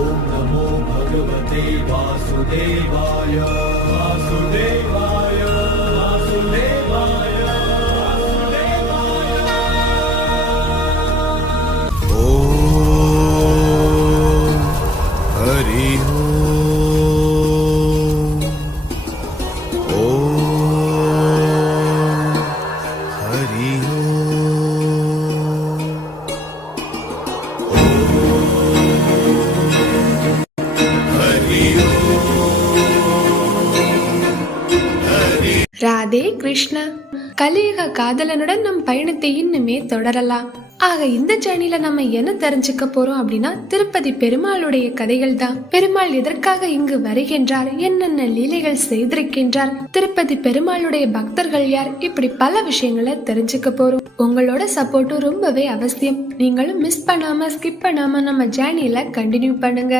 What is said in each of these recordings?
ஓம் நமோ பகவதே வாசுதேவாய வாசுதேவாய வாசுதேவாய ஓம் ஹரி ராதே கிருஷ்ணா. கலியுக காதலனுடன் நம் பயணத்தை இன்னுமே தொடரலாம். ஆக இந்த ஜேர்னில நம்ம என்ன தெரிஞ்சுக்க போறோம் அப்படின்னா, திருப்பதி பெருமாளுடைய கதைகள் தான். பெருமாள் எதற்காக இங்கு வருகின்றார், என்னென்ன லீலைகள் செய்திருக்கின்றார், திருப்பதி பெருமாளுடைய பக்தர்கள் யார், இப்படி பல விஷயங்களை தெரிஞ்சுக்க போறோம். உங்களோட சப்போர்ட்டும் ரொம்பவே அவசியம். நீங்களும் மிஸ் பண்ணாம ஸ்கிப் பண்ணாம நம்ம ஜேர்னில கண்டினியூ பண்ணுங்க.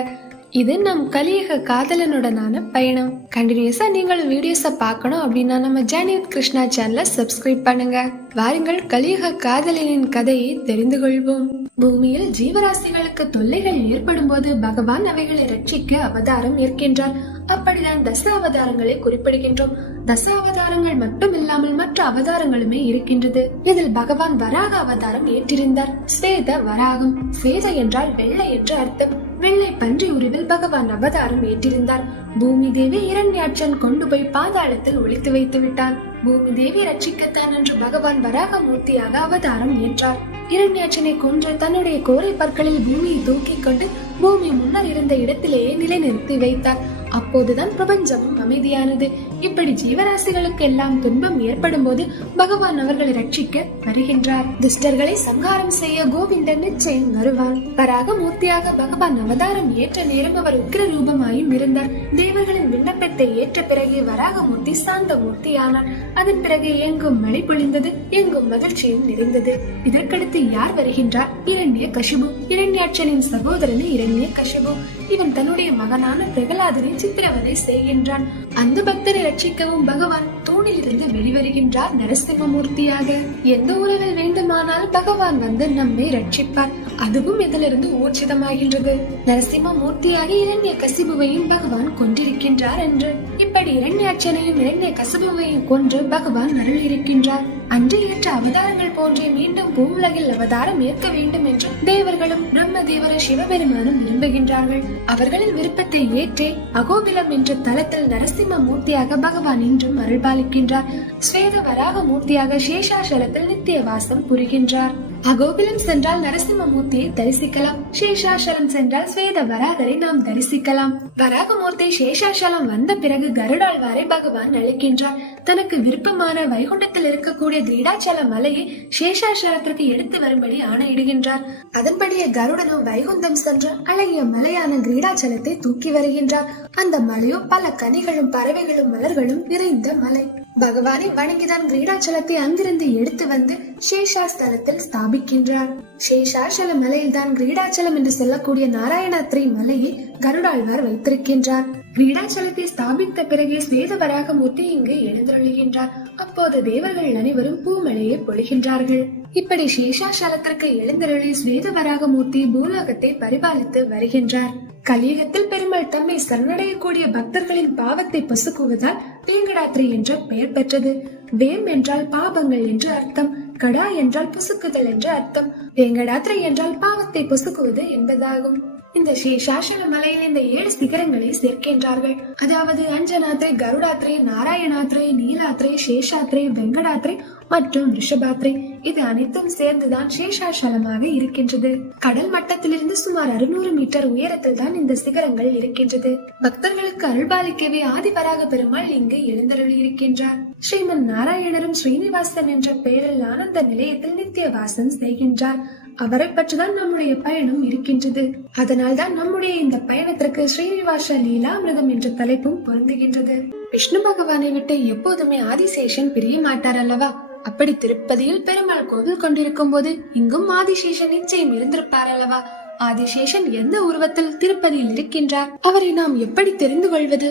இது நம் கலியுக காதலனுடனான பயணம். கண்டினியூஸா நீங்கள் வீடியோஸை பார்க்கணும் அப்படின்னா நம்ம ஜேர்னி வித் கிருஷ்ணா சேனலை சப்ஸ்கிரைப் பண்ணுங்க. வாருங்கள் கலியுக காதலனின் கதையை தெரிந்து கொள்வோம். பூமியில் ஜீவராசிகளுக்கு தொல்லைகள் ஏற்படும் போது பகவான் அவைகளை ரட்சிக்க அவதாரம் ஏற்கின்றார். அப்படிதான் தச அவதாரங்களை குறிப்பிடுகின்றோம். தச அவதாரங்கள் மட்டும் இல்லாமல் மற்ற அவதாரங்களுமே இருக்கின்றது. இதில் பகவான் வராக அவதாரம் ஏற்றிருந்தார். ஸ்வேத வராகம். ஸ்வேத என்றால் வெள்ளை என்று அர்த்தம். வெள்ளை பன்றி உருவில் பகவான் அவதாரம் ஏற்றிருந்தார். பூமி தேவி இரண்யாட்சன் கொண்டு போய் பாதாளத்தில் ஒளித்து வைத்து விட்டான். பூமி தேவி ரட்சிக்கத்தான் என்று பகவான் வராக மூர்த்தியாக அவதாரம் ஏற்றார். இரண்யாட்சனை கொன்று தன்னுடைய கோரை பற்களில் பூமியை தூக்கி கொண்டு பூமி முன்னர் இருந்த இடத்திலேயே நிலைநிறுத்தி வைத்தார். அப்போதுதான் பிரபஞ்சமும் அமைதியானது. இப்படி ஜீவராசிகளுக்கு எல்லாம் துன்பம் ஏற்படும் போது பகவான் அவர்களை ரட்சிக்க வருகின்றார். துஷ்டர்களை சங்காரம் செய்ய கோவிந்தன் நிச்சயம் வருவான். வராக மூர்த்தியாக பகவான் அவதாரம் ஏற்ற நேரம் அவர் உக்கிர ரூபமாயும் இருந்தார். தேவர்களின் விண்ணப்பத்தை ஏற்ற பிறகு வராகமூர்த்தி சாந்த மூர்த்தியானார். அதன் பிறகு எங்கும் மழை பொழிந்தது, எங்கும் மகிழ்ச்சியும் நிறைந்தது. இதற்கடுத்து யார் வருகின்றார்? இரண்ய கசிபு. இரண்யாட்சனின் சகோதரன் இரண்ய கசிபு. இவன் தன்னுடைய மகனான பிரகலாதனை சித்திரவதை செய்கின்றான். அந்த பக்தரை ரட்சிக்கவும் பகவான் தூணில் இருந்து வெளிவருகின்றார் நரசிம்மமூர்த்தியாக. எந்த உறவில் வேண்டுமானால் பகவான் வந்து நம்மை ரட்சிப்பார். அதுவும் இதிலிருந்து ஊர்ஜிதமாகின்றது. நரசிம்ம மூர்த்தியாக இரண்ய கசிபுவையும் பகவான் கொன்றிருக்கின்றார் என்று. இப்படி இரண்யாட்சனையும் இரண்ய கசிபுவையும் கொன்று பகவான் அருள் இருக்கின்றார். அன்று ஏற்ற அவதாரங்கள் போன்றே மீண்டும் பூவுலகில் அவதாரம் ஏற்க வேண்டும் என்று தேவர்களும் பிரம்ம தேவர சிவபெருமானும் விரும்புகின்றார்கள். அவர்களின் விருப்பத்தை ஏற்றே அகோபிலம் என்ற தலத்தில் நரசிம்ம மூர்த்தியாக பகவான் இன்றும் அருள்பாலிக்கின்றார். ஸ்வேத வராக மூர்த்தியாக சேஷாசலத்தில் நித்திய வாசம் புரிகின்றார். அகோபிலம் சென்றால் நரசிம்ம மூர்த்தியை தரிசிக்கலாம். சேஷாசலம் சென்றால் ஸ்வேத வராகரை நாம் தரிசிக்கலாம். வராகமூர்த்தி சேஷாசலம் வந்த பிறகு கருடாழ்வாரை பகவான் அழைக்கின்றார். தனக்கு விருப்பமான வைகுண்டத்தில் இருக்கக்கூடிய கிரீடாச்சல மலையை சேஷாசலத்திற்கு எடுத்து வரும்படி ஆணையிடுகின்றார். அதன்படியே கருடனும் வைகுண்டம் சென்று அழகிய மலையான கிரீடாச்சலத்தை தூக்கி வருகின்றார். அந்த மலையோ பல கனிகளும் பறவைகளும் மலர்களும் நிறைந்த மலை. பகவானை வணங்கிதான் கிரீடாச்சலத்தை அங்கிருந்து எடுத்து வந்து சேஷாஸ்தலத்தில் ஸ்தாபிக்கின்றார். சேஷாசல மலையில் தான் கிரீடாச்சலம் என்று சொல்லக்கூடிய நாராயணாத்ரி மலையை கருடாழ்வார் வைத்திருக்கின்றார். கிரீடாச்சலத்தை ஸ்தாபித்த பிறகு ஸ்வேத வராகமூர்த்தி இங்கு எழுந்தருளுகின்றார். அப்போது தேவர்கள் அனைவரும் பூமலையை பொழிகின்றார்கள். இப்படி சேஷாசலத்திற்கு எழுந்தருளி ஸ்வேத வராகமூர்த்தி பூலோகத்தை பரிபாலித்து வருகின்றார். கலியுகத்தில் பெருமாள் தம்மை சரணடையக்கூடிய பக்தர்களின் பாவத்தை பொசுக்குவதால் வேங்கடாத்ரி என்ற பெயர் பெற்றது. வேம் என்றால் பாபங்கள் என்று அர்த்தம். கடா என்றால் பொசுக்குதல் என்று அர்த்தம். வேங்கடாத்ரி என்றால் பாவத்தை பொசுக்குவது என்பதாகும். இந்த சேஷாசல மலையில் இந்த 7 சிகரங்களை சேர்க்கின்றார்கள். அதாவது அஞ்சனாத்ரி, கருடாத்ரி, நாராயணாத்ரி, நீலாத்ரி, சேஷாத்ரி, வெங்கடாத்ரி மற்றும் ரிஷபாத்ரி. இது அனைத்தும் சேர்ந்துதான் சேஷாசலமாக இருக்கின்றது. கடல் மட்டத்திலிருந்து சுமார் 600 மீட்டர் உயரத்தில் தான் இந்த சிகரங்கள் இருக்கின்றது. பக்தர்களுக்கு அருள்பாலிக்கவே ஆதிவராக பெருமாள் இங்கு எழுந்தருளி இருக்கின்றார். ஸ்ரீமன் நாராயணரும் ஸ்ரீனிவாசன் என்ற பெயரில் ஆனந்த நிலையத்தில் நித்திய வாசம் செய்கின்றார். அவரை பற்றிதான் நம்முடைய பயணம் இருக்கின்றது. அதனால்தான் நம்முடைய இந்த பயணத்திற்கு ஸ்ரீனிவாச லீலாமிருதம் என்ற தலைப்பும் பொருந்துகின்றது. விஷ்ணு பகவானை விட்டு எப்போதுமே ஆதிசேஷன் பிரிய மாட்டார் அல்லவா? அப்படி திருப்பதியில் பெருமாள் கோவில் கொண்டிருக்கும் போது இங்கும் ஆதிசேஷன் நிச்சயம் இருந்திருப்பார் அல்லவா? ஆதிசேஷன் எந்த உருவத்தில் திருப்பதியில் இருக்கின்றார்? அவரை நாம் எப்படி தெரிந்து கொள்வது?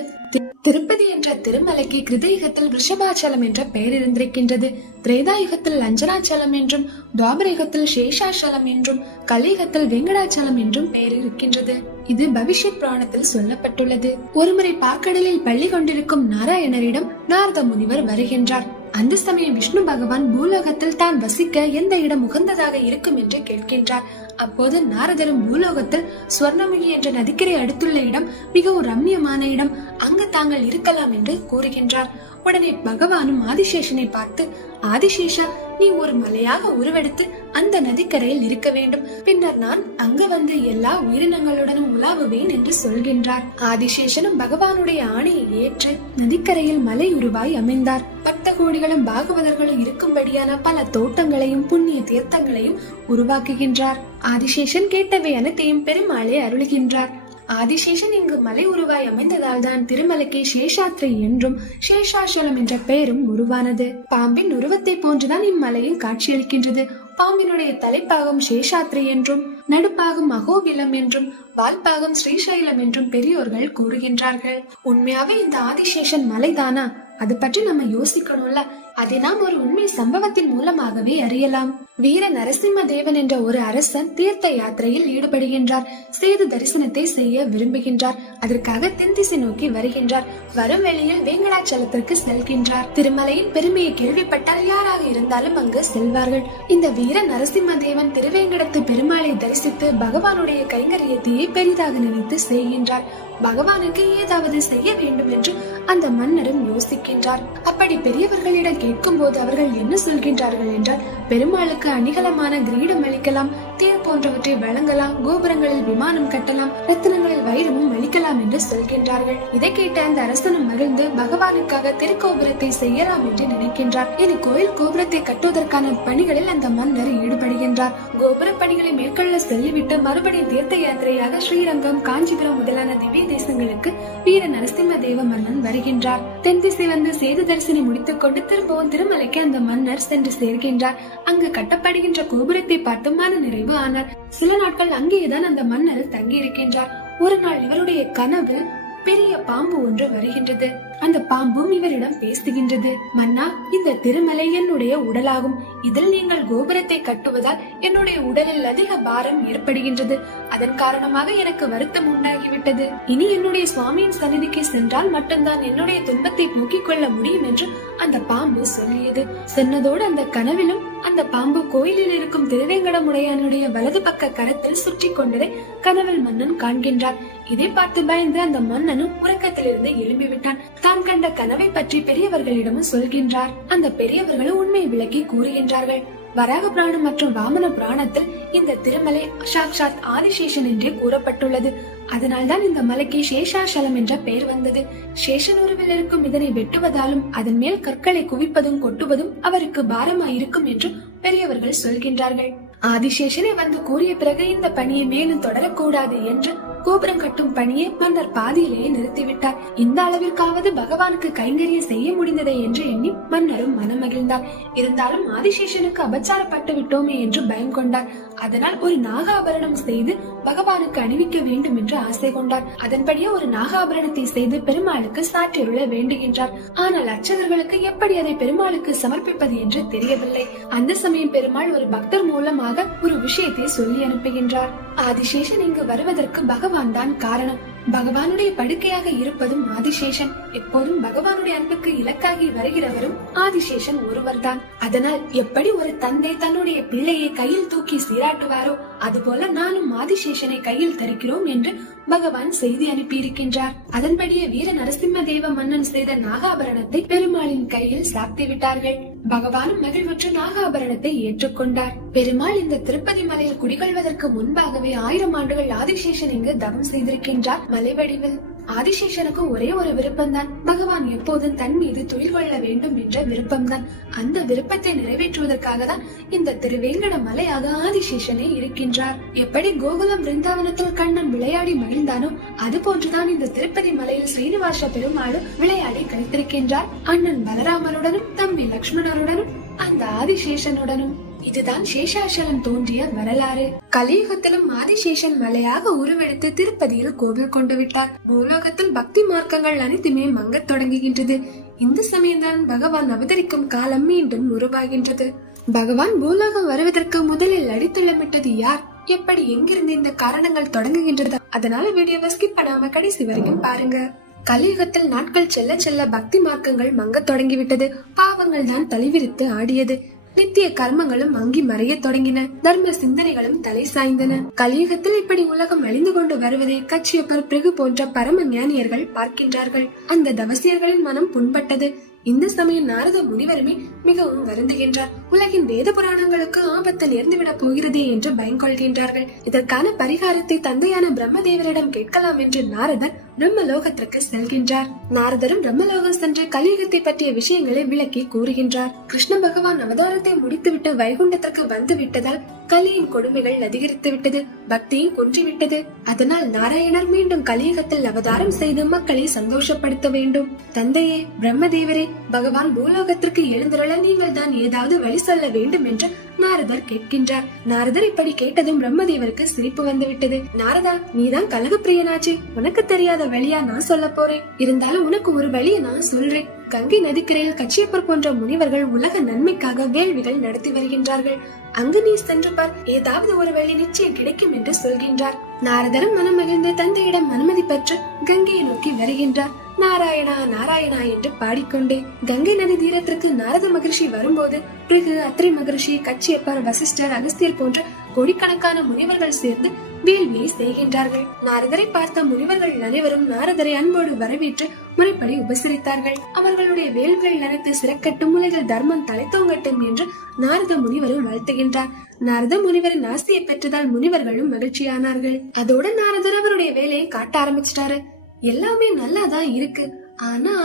திருப்பதி என்ற திருமலைக்கு கிருதயுகத்தில் ரிஷபாச்சலம் என்ற பெயர் இருந்திருக்கின்றது. திரேதாயுகத்தில் அஞ்சனாச்சலம் என்றும், துவாபரயுகத்தில் சேஷாச்சலம் என்றும், கலியுகத்தில் வெங்கடாச்சலம் என்றும் பெயர் இருக்கின்றது. இது பவிஷ்யத் புராணத்தில் சொல்லப்பட்டுள்ளது. ஒருமுறை பாற்கடலில் பள்ளி கொண்டிருக்கும் நாராயணரிடம் நாரத முனிவர் வருகின்றார். அந்த சமயம் விஷ்ணு பகவான் பூலோகத்தில் தான் வசிக்க எந்த இடம் உகந்ததாக இருக்கும் என்று கேட்கின்றார். அப்போது நாரதரும் பூலோகத்தில் ஸ்வர்ணமுகி என்ற நதிக்கரை அடுத்துள்ள இடம் மிகவும் ரம்மியமான இடம், அங்கு தாங்கள் இருக்கலாம் என்று கூறுகின்றார். உடனே பகவானும் ஆதிசேஷனை பார்த்து, ஆதிசேஷா, நீ ஒரு மலையாக உருவெடுத்து அந்த நதிக்கரையில் இருக்க வேண்டும். பின்னர் நான் அங்கு வந்து எல்லா உயிரினங்களுடனும் உலாவுவேன் என்று சொல்கின்றார். ஆதிசேஷனும் பகவானுடைய ஆணையை ஏற்று நதிக்கரையில் மலை உருவாய் அமைந்தார். பக்த கோடிகளும் பாகவதர்களும் இருக்கும்படியான பல தோட்டங்களையும் புண்ணிய தீர்த்தங்களையும் உருவாக்குகின்றார். ஆதிசேஷன் கேட்டவை அனைத்தையும் பெருமாளே அருளுகின்றார். ஆதிசேஷன் இங்கு மலை உருவாய் அமைந்ததால் தான் திருமலைக்கு சேஷாத்ரி என்றும் சேஷாசலம் என்ற பெயரும் உருவானது. பாம்பின் உருவத்தை போன்றுதான் இம்மலையும் காட்சியளிக்கின்றது. பாம்பினுடைய தலைப்பாகம் சேஷாத்ரி என்றும், நடுப்பாகம் அகோபிலம் என்றும், வால்பாகம் ஸ்ரீசைலம் என்றும் பெரியோர்கள் கூறுகின்றார்கள். உண்மையாவே இந்த ஆதிசேஷன் மலைதானா? அது பற்றி நம்ம யோசிக்கணும்ல. அதை நாம் ஒரு உண்மை சம்பவத்தின் மூலமாகவே அறியலாம். வீர நரசிம்ம தேவன் என்ற ஒரு அரசன் தீர்த்த யாத்திரையில் ஈடுபடுகின்றார். சேது தரிசனத்தை செய்ய விரும்புகின்றார். அதற்காக தென்திசை நோக்கி வருகின்றார். வரும் வழியில் வேங்கடாச்சலத்திற்கு செல்கின்றார். திருமலையின் பெருமையை கேள்விப்பட்டால் யாராக இருந்தாலும் அங்கு செல்வார்கள். இந்த வீர நரசிம்ம தேவன் திருவேங்கடத்து பெருமாளை தரிசித்து பகவானுடைய கைங்கரியத்தையே பெரிதாக நினைத்து செய்கின்றார். பகவானுக்கு ஏதாவது செய்ய வேண்டும் என்று அந்த மன்னரும் யோசிக்கின்றார். அப்படி பெரியவர்களிடம் கேட்கும் போது அவர்கள் என்ன சொல்கின்றார்கள் என்றால், பெருமாளுக்கு அணிகலமான கிரீடம் அளிக்கலாம், தேர் போன்றவற்றை வழங்கலாம், கோபுரங்களில் விமானம் கட்டலாம், ரத்தினங்களில் வைரமும் அளிக்கலாம் என்று சொல்கின்றார்கள். இதை கேட்ட அந்த அரசனும் மகிழ்ந்து பகவானுக்காக திருக்கோபுரத்தை செய்யலாம் என்று நினைக்கின்றார். இனி கோயில் கோபுரத்தை கட்டுவதற்கான பணிகளில் அந்த மன்னர் ஈடுபடுகின்றார். கோபுர பணிகளை மேற்கொள்ள செல்லிவிட்டு மறுபடியும் தீர்த்த யாத்திரையாக ஸ்ரீரங்கம், காஞ்சிபுரம் முதலான திவ்ய தேசங்களுக்கு வீர நரசிம்ம தேவ மன்னன் வருகின்றார். தென் திசை வந்து சேது தரிசனம் முடித்துக் கொண்டு திரும்பவும் திருமலைக்கு அந்த மன்னர் சென்று சேர்கின்றார். அங்கு கட்டப்படுகின்ற கோபுரத்தை பார்த்து மன நிறைவு ஆனார். சில நாட்கள் அங்கேதான் அந்த மன்னர் தங்கி இருக்கின்றார். ஒரு நாள் இவருடைய கனவு பெரிய பாம்பு ஒன்று வருகின்றது. அந்த பாம்பும் இவரிடம் பேசுகின்றது. மன்னா, இந்த திருமலை என்னுடைய உடலாகும். இதில் நீங்கள் கோபுரத்தை கட்டுவதால் என்னுடைய உடலில் அதிக பாரம் ஏற்படுகின்றது. அதன் காரணமாக எனக்கு வருத்தம் உண்டாகிவிட்டது. இனி என்னுடைய சுவாமியின் சந்நிதிக்கு சென்றால் மட்டும்தான் என்னுடைய துன்பத்தை போக்கிக் கொள்ள முடியும் என்று அந்த பாம்பு சொல்லியது. சொன்னதோடு அந்த கனவிலும் அந்த பாம்பு கோயிலில் இருக்கும் திருவேங்கடமுடையானுடைய வலது பக்க கரத்தில் சுற்றி கொண்டதை கனவில் மன்னன் காண்கின்றார். இதை பார்த்து பயந்து அந்த மன்னனும் உறக்கத்திலிருந்து எழும்பிவிட்டான். தான் கண்ட கனவை பற்றி பெரியவர்களிடமும் சொல்கின்றார். அந்த பெரியவர்களும் உண்மை விளக்கி கூறுகின்றார்கள். வராக புராணம் மற்றும் வாமன புராணத்தில் இந்த திருமலை சாக்ஷாத் ஆதிசேஷன் என்றே கூறப்பட்டுள்ளது. அதனால்தான் இந்த மலைக்கு சேஷாசலம் என்ற பெயர் வந்தது. சேஷன் உருவில் இருக்கும் இதனை வெட்டுவதாலும் அதன் மேல் கற்களை குவிப்பதும் கொட்டுவதும் அவருக்கு பாரமாயிருக்கும் என்று பெரியவர்கள் சொல்கின்றார்கள். ஆதிசேஷனை வந்து கூறிய பிறகு இந்த பணியை மேலும் தொடரக்கூடாது என்று கோபுரம் கட்டும் பணியை மன்னர் பாதியிலேயே நிறுத்திவிட்டார். இந்த அளவிற்காவது பகவானுக்கு கைங்கரியம் செய்ய முடிந்ததை என்று எண்ணி மன்னரும் மனமகிழ்ந்தார். இருந்தாலும் ஆதிசேஷனுக்கு அபச்சாரப்பட்டு விட்டோமே என்று பயம் கொண்டார். அதனால் ஒரு நாகாபரணம் செய்து பகவானுக்கு அணிவிக்க வேண்டும் என்று ஆசை கொண்டார். அதன்படியே ஒரு நாகாபரணத்தை செய்து பெருமாளுக்கு சாற்றியுள்ள வேண்டுகின்றார். ஆனால் அர்ச்சகர்களுக்கு எப்படி அதை பெருமாளுக்கு சமர்ப்பிப்பது என்று தெரியவில்லை. அந்த சமயம் பெருமாள் ஒரு பக்தர் மூலமாக ஒரு விஷயத்தை சொல்லி அனுப்புகின்றார். ஆதிசேஷன் இங்கு வருவதற்கு பகவான் தான் காரணம். பகவானுடைய படுக்கையாக இருப்பதும் ஆதிசேஷன். எப்போதும் பகவானுடைய அன்புக்கு இலக்காகி வருகிறவரும் ஆதிசேஷன் ஒருவர் தான். அதனால் எப்படி ஒரு தந்தை தன்னுடைய பிள்ளையை கையில் தூக்கி சீராட்டுவாரோ அதுபோல நானும் ஆதிசேஷனை கையில் தரிக்கிறோம் என்று பகவான் செய்தி அனுப்பியிருக்கின்றார். அதன்படியே வீர நரசிம்ம தேவ மன்னன் செய்த நாகாபரணத்தை பெருமாளின் கையில் சாத்தி விட்டார்கள். பகவானும் மகிழ்வுற்று நாகாபரணத்தை ஏற்றுக்கொண்டார். பெருமாள் இந்த திருப்பதி மலையில் குடிகொள்வதற்கு முன்பாகவே 1000 ஆண்டுகள் ஆதிசேஷன் இங்கு தவம் செய்திருக்கின்றார் மலை வடிவில். ஆதிசேஷனுக்கு ஒரே ஒரு விருப்பம்தான், பகவான் எப்போதும் தன் மீது துயில் கொள்ள வேண்டும் என்ற விருப்பம்தான். அந்த விருப்பத்தை நிறைவேற்றுவதற்காக தான் இந்த திருவேங்கட மலையாக ஆதிசேஷனே இருக்கின்றார். எப்படி கோகுலம் பிருந்தாவனத்தில் கண்ணன் விளையாடி மகிழ்ந்தானோ அது போன்றுதான் இந்த திருப்பதி மலையில் ஸ்ரீனிவாச பெருமாளும் விளையாடி கழித்திருக்கின்றார். அண்ணன் பலராமருடனும் தம்பி லக்ஷ்மணருடனும் அந்த ஆதிசேஷனுடனும். இதுதான் சேஷாசலம் தோன்றிய வரலாறு. கலியுகத்திலும் ஆதிசேஷன் மலையாக உருவெடுத்து திருப்பதியில் கோவில் கொண்டு விட்டார். பூலோகத்தில் பக்தி மார்க்கங்கள் அனைத்துமே மங்கத் தொடங்குகின்றது. இந்த சமயம்தான் பகவான் அவதரிக்கும் காலம் மீண்டும் உருவாகின்றது. பகவான் பூலோகம் வருவதற்கு முதலில் அடித்தளமிட்டது யார்? எப்படி எங்கிருந்து இந்த காரணங்கள் தொடங்குகின்றது. அதனால வீடியோவை ஸ்கிப் பண்ணாம கடைசி வரைக்கும் பாருங்க. கலியுகத்தில் நாட்கள் செல்ல செல்ல பக்தி மார்க்கங்கள் மங்கத் தொடங்கிவிட்டது. பாவங்கள் தான் தலைவிரித்து ஆடியது. நித்திய கர்மங்களும் மங்கி மறைய தொடங்கின. தர்ம சிந்தனைகளும் தலை சாய்ந்தன. கலியுகத்தில் இப்படி உலகம் அழிந்து கொண்டு வருவதை கச்சியப்பர் பிருகு போன்ற பரம ஞானியர்கள் பார்க்கின்றார்கள். அந்த தவசியர்களின் மனம் புண்பட்டது. இந்த சமயம் நாரத முனிவருமே மிகவும் வருந்துகின்றார். உலகின் வேத புராணங்களுக்கு ஆபத்து நேர்ந்துவிடப் போகிறதே என்று பயங்கொள்கின்றார்கள். இதற்கான பரிகாரத்தை தந்தையான பிரம்மதேவரிடம் கேட்கலாம் என்று நாரதர் பிரம்மலோகத்திற்கு செல்கின்றார். நாரதரும் பிரம்மலோகம் சென்று கலியுகத்தை பற்றிய விஷயங்களை விளக்கி கூறுகின்றார். கிருஷ்ண பகவான் அவதாரத்தை முடித்துவிட்டு வைகுண்டத்திற்கு வந்து விட்டதால் கலியின் கொடுமைகள் அதிகரித்து விட்டது, பக்தியும் குன்றிவிட்டது. அதனால் நாராயணர் மீண்டும் கலியுகத்தில் அவதாரம் செய்து மக்களை சந்தோஷப்படுத்த வேண்டும். தந்தையே, பிரம்மதேவரே, பகவான் பூலோகத்திற்கு எழுந்துள்ள நீங்கள் தான் ஏதாவது வழி சொல்ல வேண்டும் என்று நாரதர் கேட்கின்றார். நாரதர் இப்படி கேட்டதும் பிரம்மதேவருக்கு சிரிப்பு வந்துவிட்டது. நாரதா, நீதான் கலகப்பிரியனாச்சு, உனக்கு தெரியாத வழியா நான் சொல்ல போறேன். இருந்தாலும் உனக்கு ஒரு வழியை நான் சொல்றேன். கங்கை நதிக்கரையில் கச்சியப்பர் போன்ற முனிவர்கள் உலக நன்மைக்காக வேள்விகள் நடத்தி வருகின்றார்கள். அங்கு நீ சென்று பார், ஏதாவது ஒரு வழி நிச்சயம் கிடைக்கும் என்று சொல்கின்றார். நாரதரும் மனம் மகிழ்ந்து தந்தையிடம் அனுமதி பெற்று கங்கையை நோக்கி வருகின்றார். நாராயணா நாராயணா என்று பாடிக்கொண்டே கங்கை நதி தீரத்திற்கு நாரத மகரிஷி வரும்போது பிருகு, அத்ரி மகரிஷி, கச்சியப்பர், வசிஷ்டர், அகஸ்தியர் போன்ற கோடிக்கணக்கான முனிவர்கள் சேர்ந்து வேள்வியை செய்கின்றார்கள். நாரதரை பார்த்த முனிவர்கள் அனைவரும் நாரதரை அன்போடு வரவேற்று முறைப்படி உபசரித்தார்கள். அவர்களுடைய வேள்விகள் அனைத்து சிறக்கட்டும், உலகில் தர்மம் தலைத்தோங்கட்டும் என்று நாரத முனிவரும் வாழ்த்துகின்றார். நாரத முனிவரின் ஆசையை பெற்றதால் முனிவர்களும் மகிழ்ச்சியானார்கள். அதோட நாரதர் அவருடைய வேலையை காட்ட ஆரம்பிச்சிட்டாரு. எல்லாமே நல்லாதான் இருக்கு, ஆனா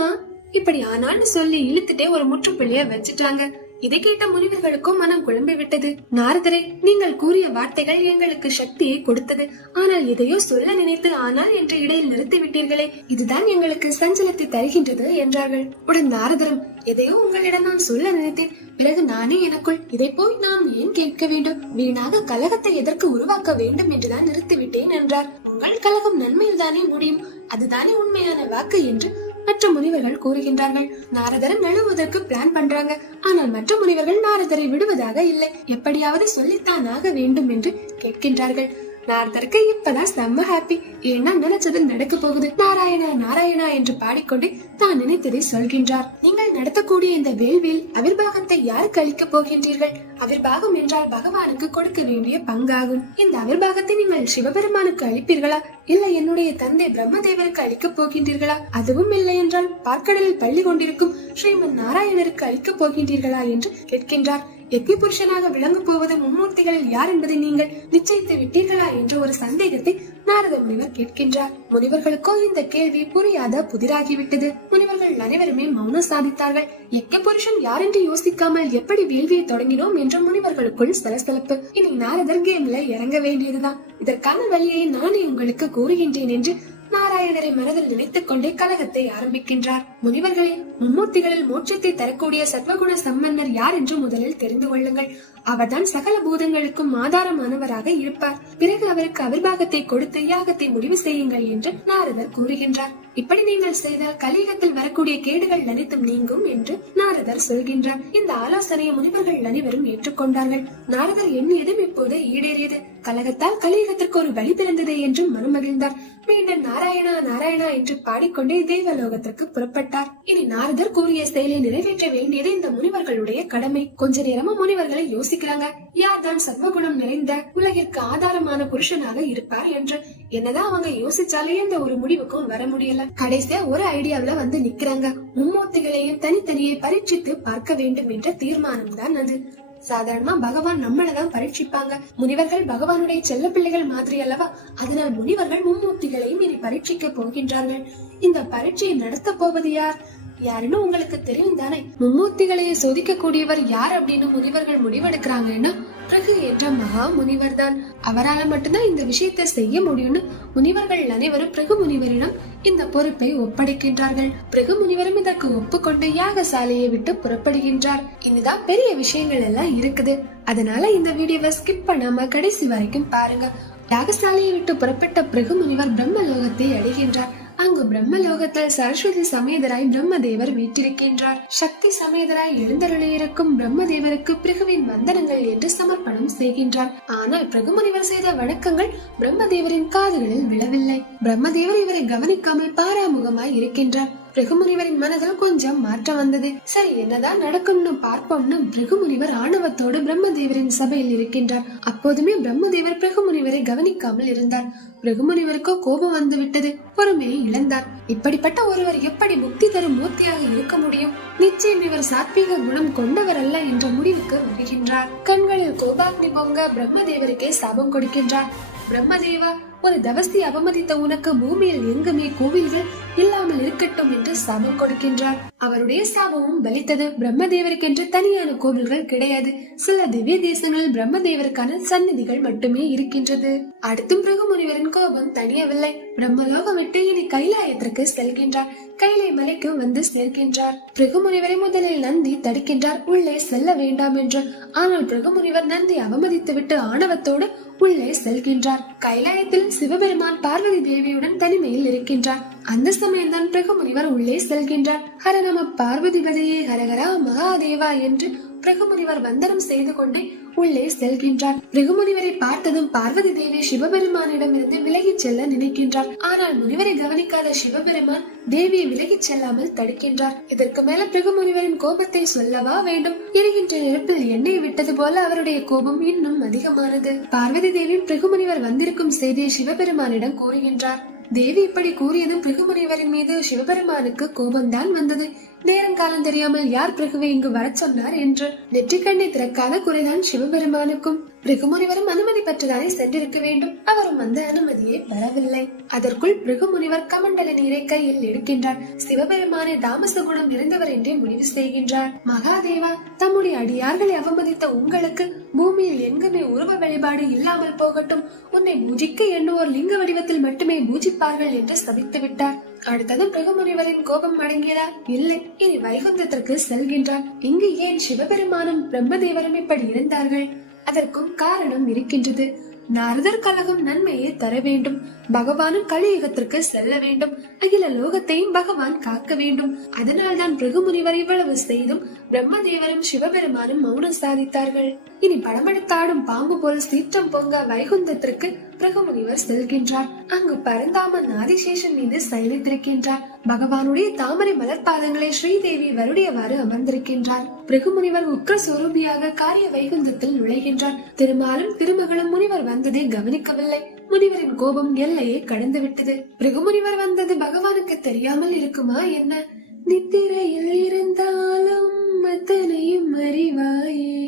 இப்படி ஆனான்னு சொல்லி இழுத்துட்டே ஒரு முற்றுப்புள்ளிய வச்சுட்டாங்க. இதை கேட்ட முனிவர்களுக்கும் மனம் குழம்பி விட்டது. நாரதரே, நீங்கள் கூறிய வார்த்தைகள் எங்களுக்கு சக்தியை கொடுத்தது. ஆனால் எதையோ சொல்ல நினைத்து ஆனால் என்று இடையில் நிறுத்தி விட்டீர்களே, இதுதான் எங்களுக்கு சஞ்சலத்தை தருகின்றது என்றார்கள். உடன் நாரதரும், எதையோ உங்களிடம் நான் சொல்ல நினைத்தேன், பிறகு நானே எனக்குள் இதை போய் நாம் ஏன் கேட்க வேண்டும், வீணாக கலகத்தை எதற்கு உருவாக்க வேண்டும் என்றுதான் நிறுத்திவிட்டேன் என்றார். உங்கள் கலகம் நன்மையில் தானே முடியும், அதுதானே உண்மையான வாக்கு என்று மற்ற முனிவர்கள் கூறுகின்றார்கள். நாரதரை நழுவுவதற்கு பிளான் பண்றாங்க. ஆனால் மற்ற முனிவர்கள் நாரதரை விடுவதாக இல்லை, எப்படியாவது சொல்லித்தான் ஆக வேண்டும் என்று கேட்கின்றார்கள். நாரதருக்கு இப்பதான் செம்ம ஹாப்பி. ஏன்னா நினைச்சது நடக்க போகுது. நாராயணா நாராயணா என்று பாடிக்கொண்டே தான் நினைத்ததை சொல்கின்றார். நீங்கள் நடத்தக்கூடிய இந்த வேள்வியில் அவிர்வாகத்தை யாருக்கு அளிக்க போகின்றீர்கள்? அவிர்வாகம் என்றால் பகவானுக்கு கொடுக்க வேண்டிய பங்காகும். இந்த அவிர்வாகத்தை நீங்கள் சிவபெருமானுக்கு அளிப்பீர்களா, இல்ல என்னுடைய தந்தை பிரம்மதேவருக்கு அளிக்கப் போகின்றீர்களா? அதுவும் இல்லை என்றால் பார்க்கடலில் பள்ளி கொண்டிருக்கும் ஸ்ரீமன் நாராயணருக்கு அளிக்கப் போகின்றீர்களா என்று கேட்கின்றார். யக்ஞ புருஷனாக விளங்க போவது மும்மூர்த்திகளில் யார் என்பதை நீங்கள் நிச்சயித்து விட்டீர்களா என்ற ஒரு சந்தேகத்தை நாரத முனிவர் கேட்கின்றார். முனிவர்களுக்கோ இந்த கேள்வி புரியாத புதிராகிவிட்டது. முனிவர்கள் அனைவருமே மௌனம் சாதித்தார்கள். யக்ஞ புருஷன் யார் என்று யோசிக்காமல் எப்படி வேள்வியை தொடங்கினோம் என்ற முனிவர்களுக்குள் சலசலப்பு. இனி நாரதர் கேம்ல இறங்க வேண்டியதுதான். இதற்கான வழியை நானே உங்களுக்கு கூறுகின்றேன் என்று நாராயணரை மனதில் நினைத்துக் கொண்டே கலகத்தை ஆரம்பிக்கின்றார். முனிவர்களே, மும்மூர்த்திகளில் மோட்சத்தை தரக்கூடிய சத்வகுண சம்பன்னர் யார் என்று முதலில் தெரிந்து கொள்ளுங்கள். அவர்தான் சகல பூதங்களுக்கும் ஆதாரமானவராக இருப்பார். பிறகு அவருக்கு அவிர்வாகத்தை கொடுத்து யாகத்தை முடிவு செய்யுங்கள் என்று நாரதர் கூறுகின்றார். இப்படி நீங்கள் செய்தால் கலியுகத்தில் வரக்கூடிய கேடுகள் அனைத்தும் நீங்கும் என்று நாரதர் சொல்கின்றார். இந்த ஆலோசனையை முனிவர்கள் அனைவரும் ஏற்றுக்கொண்டார்கள். நாரதர் எண்ணியதும் இப்போது ஈடேறியது. கலகத்தால் கலியுகத்திற்கு ஒரு வழி பிறந்தது என்று மனமகிழ்ந்தார். மீண்டும் நாராயணா நாராயணா என்று பாடிக்கொண்டே தேவலோகத்திற்கு புறப்பட்டார். இனி நாரதர் கூறிய செயலை நிறைவேற்ற வேண்டியது இந்த முனிவர்களுடைய கடமை. கொஞ்ச நேரமா முனிவர்களை யோசிக்கிறாங்க, யார்தான் சர்வகுணம் நிறைந்த உலகிற்கு ஆதாரமான புருஷனாக இருப்பார் என்று. என்னதான் அவங்க யோசிச்சாலே எந்த ஒரு முடிவுக்கும் வர முடியல. கடைசியா ஒரு ஐடியாவில வந்து நிக்கிறாங்க. மும்மூர்த்திகளையும் தனித்தனியே பரீட்சித்து பார்க்க வேண்டும் என்ற தீர்மானம் தான் அது. சாதாரணமா பகவான் நம்மளதான் பரீட்சிப்பாங்க. முனிவர்கள் பகவானுடைய செல்ல பிள்ளைகள் மாதிரி அல்லவா? அதனால் முனிவர்கள் மும்மூர்த்திகளையும் இனி பரீட்சிக்க போகின்றார்கள். இந்த பரீட்சையை நடத்த போவது யார் யாருன்னு உங்களுக்கு தெரியும் தானே? மும்மூர்த்திகளையே சோதிக்க கூடியவர் யார் அப்படின்னு முனிவர்கள் முடிவெடுக்கிறாங்கன்னா பிருகு என்ற மகா முனிவர் தான். அவரால் மட்டும்தான் இந்த விஷயத்தை செய்ய முடியும்னு முனிவர்கள் அனைவரும் பிருகு முனிவரிடம் இந்த பொறுப்பை ஒப்படைக்கின்றார்கள். பிருகு முனிவரும் இதற்கு ஒப்புக்கொண்டு யாகசாலையை விட்டு புறப்படுகின்றார். இதுதான் பெரிய விஷயங்கள் எல்லாம் இருக்குது. அதனால இந்த வீடியோவை ஸ்கிப் பண்ணாம கடைசி வரைக்கும் பாருங்க. யாகசாலையை விட்டு புறப்பட்ட பிருகு முனிவர் பிரம்மலோகத்தை அடைகின்றார். அங்கு பிரம்மலோகத்தில் சரஸ்வதி சமேதராய் பிரம்மதேவர் வீற்றிருக்கின்றார். சக்தி சமேதராய் எழுந்தருளியிருக்கும் பிரம்மதேவருக்கு பிருகுவின் வந்தனங்கள் என்று சமர்ப்பணம் செய்கின்றார். ஆனால் பிருகுமுனிவர் செய்த வணக்கங்கள் பிரம்மதேவரின் காதுகளில் விழவில்லை. பிரம்மதேவர் இவரை கவனிக்காமல் பாராமுகமாய் இருக்கின்றார். பிருகுமுனிவரின் மனதில் கொஞ்சம் மாற்றம் வந்தது. சரி, என்னதான் நடக்கும்னு பார்ப்போம்னு பிருகுமுனிவர் ஆணவத்தோடு பிரம்மதேவரின் சபையில் இருக்கின்றார். அப்போதுமே பிரம்மதேவர் பிருகுமுனிவரை கவனிக்காமல் இருந்தார். பிருகுமுனிவருக்கோ கோபம் வந்து விட்டது. பொறுமையை இழந்தார். இப்படிப்பட்ட ஒருவர் எப்படி முக்தி தரும் மூர்த்தியாக இருக்க முடியும்? நிச்சயம் இவர் சாத்வீக குணம் கொண்டவர் அல்ல என்ற முடிவுக்கு வருகின்றார். கண்களில் கோபாக்னி பொங்க பிரம்மதேவருக்கே சாபம் கொடுக்கின்றார். பிரம்மதேவா, ஒரு தவஸ்தி அவமதித்த உனக்கு பூமியில் எங்குமே கோவில்கள் இல்லாமல் இருக்கட்டும் என்று சாபம் கொடுக்கின்றார். அவருடைய சாபமும் பலித்தது. பிரம்மதேவருக்கென்று தனியான கோவில்கள் கிடையாது. சில திவ்ய தேசங்களில் பிரம்மதேவருக்கான சந்நிதிகள் மட்டுமே இருக்கின்றது. அடுத்தும் பிருகுமுனிவரின் கோபம் தனியவில்லை. பிரம்மலோகம் விட்டு இனி கைலாயத்திற்கு செல்கின்றார். கைலை மலைக்கு வந்து சேர்க்கின்றார். பிருகுமுனிவரை முதலில் நந்தி தடுக்கின்றார், உள்ளே செல்ல வேண்டாம் என்று. ஆனால் பிருகுமுனிவர் நந்தி அவமதித்து விட்டு ஆணவத்தோடு உள்ளே செல்கின்றார். கைலாயத்தில் சிவபெருமான் பார்வதி தேவியுடன் தனிமையில் இருக்கின்றார். அந்த சமயம்தான் பிருகுமுனிவர் உள்ளே செல்கின்றார். ஹர நம பார்வதிபதியே ஹரஹரா மகாதேவா என்று பிருகுமுனிவர் வந்தனம் செய்து கொண்டே உள்ளே செல்கின்றார். பிருகுமுனிவரை பார்த்ததும் பார்வதி தேவி சிவபெருமானிடமிருந்து விலகிச் செல்ல நினைக்கின்றார். ஆனால் முனிவரை கவனிக்காத சிவபெருமான் தேவியை விலகிச் செல்லாமல் தடுக்கின்றார். இதற்கு மேல பிருகுமுனிவரின் கோபத்தை சொல்லவா வேண்டும்? எரிகின்ற நெருப்பில் எண்ணெய் விட்டது போல அவருடைய கோபம் இன்னும் அதிகமானது. பார்வதி தேவி பிருகுமுனிவர் வந்திருக்கும் செய்தியை சிவபெருமானிடம் கூறுகின்றார். தேவி இப்படி கூறியதும் பிருகுமுனிவரின் மீது சிவபெருமானுக்கு கோபம்தான் வந்தது. நேரங்காலம் தெரியாமல் யார் பிருகுவை இங்கு வர சொன்னார் என்று. நெற்றிக்கண்ணை திறக்காத குறைதான் சிவபெருமானுக்கும். பிருகுமுனிவரும் அனுமதி பெற்றுதானே சென்றிருக்க வேண்டும். அவரும் அந்த அனுமதியை பெறவில்லை. அதற்குள் பிருகுமுனிவர் கமண்டல நீரை கையில் எடுக்கின்றார். சிவபெருமானை தாமச குணம் நிறைந்தவர் என்றே முடிவு செய்கின்றார். மகாதேவா, தம்முடைய அடியார்களை அவமதித்த உங்களுக்கு பூமியில் எங்குமே உருவ வழிபாடு இல்லாமல் போகட்டும். உன்னை பூஜிக்க எண்ணுவோர் லிங்க வடிவத்தில் மட்டுமே பூஜிப்பார்கள் என்று சபித்து விட்டார். அடுத்தது பிருகுமுனிவரின் கோபம் அடங்கியதா? இல்லை, இனி வைகுந்தத்திற்கு செல்கின்றார். இங்கு ஏன் சிவபெருமானும் பிரம்மதேவரும் இப்படி இருந்தார்கள்? அதற்கும் காரணம் இருக்கின்றது. நாரதர் கலகம் நன்மையை தர வேண்டும். பகவானும் கலியுகத்திற்கு செல்ல வேண்டும். அகில லோகத்தையும் பகவான் காக்க வேண்டும். அதனால்தான் பிருகுமுனிவர் இவ்வளவு செய்தும் பிரம்மதேவரும் சிவபெருமானும் மௌனம் சாதித்தார்கள். இனி படமெடுத்தாடும் பாம்பு போல் சீற்றம் பொங்க வைகுந்தத்திற்கு பிருகுமுனிவர் செல்கின்றார். அங்கு பரந்தாமன் ஆதிசேஷன் மீது சயனித்திருக்கின்றார். பகவானுடைய தாமரை மலர் பாதங்களை ஸ்ரீதேவி வருடியவாறு அமர்ந்திருக்கின்றார். பிருகுமுனிவர் உக்ர சொரூபியாக காரிய வைகுந்தத்தில் நுழைகின்றார். திருமாலும் திருமகளும் முனிவர் வந்ததை கவனிக்கவில்லை. முனிவரின் கோபம் எல்லையை கடந்து விட்டது. பிருகுமுனிவர் வந்தது பகவானுக்கு தெரியாமல் இருக்குமா என்ன? நித்திரையில் இருந்தாலும் அத்தனையும் அறிவாயே,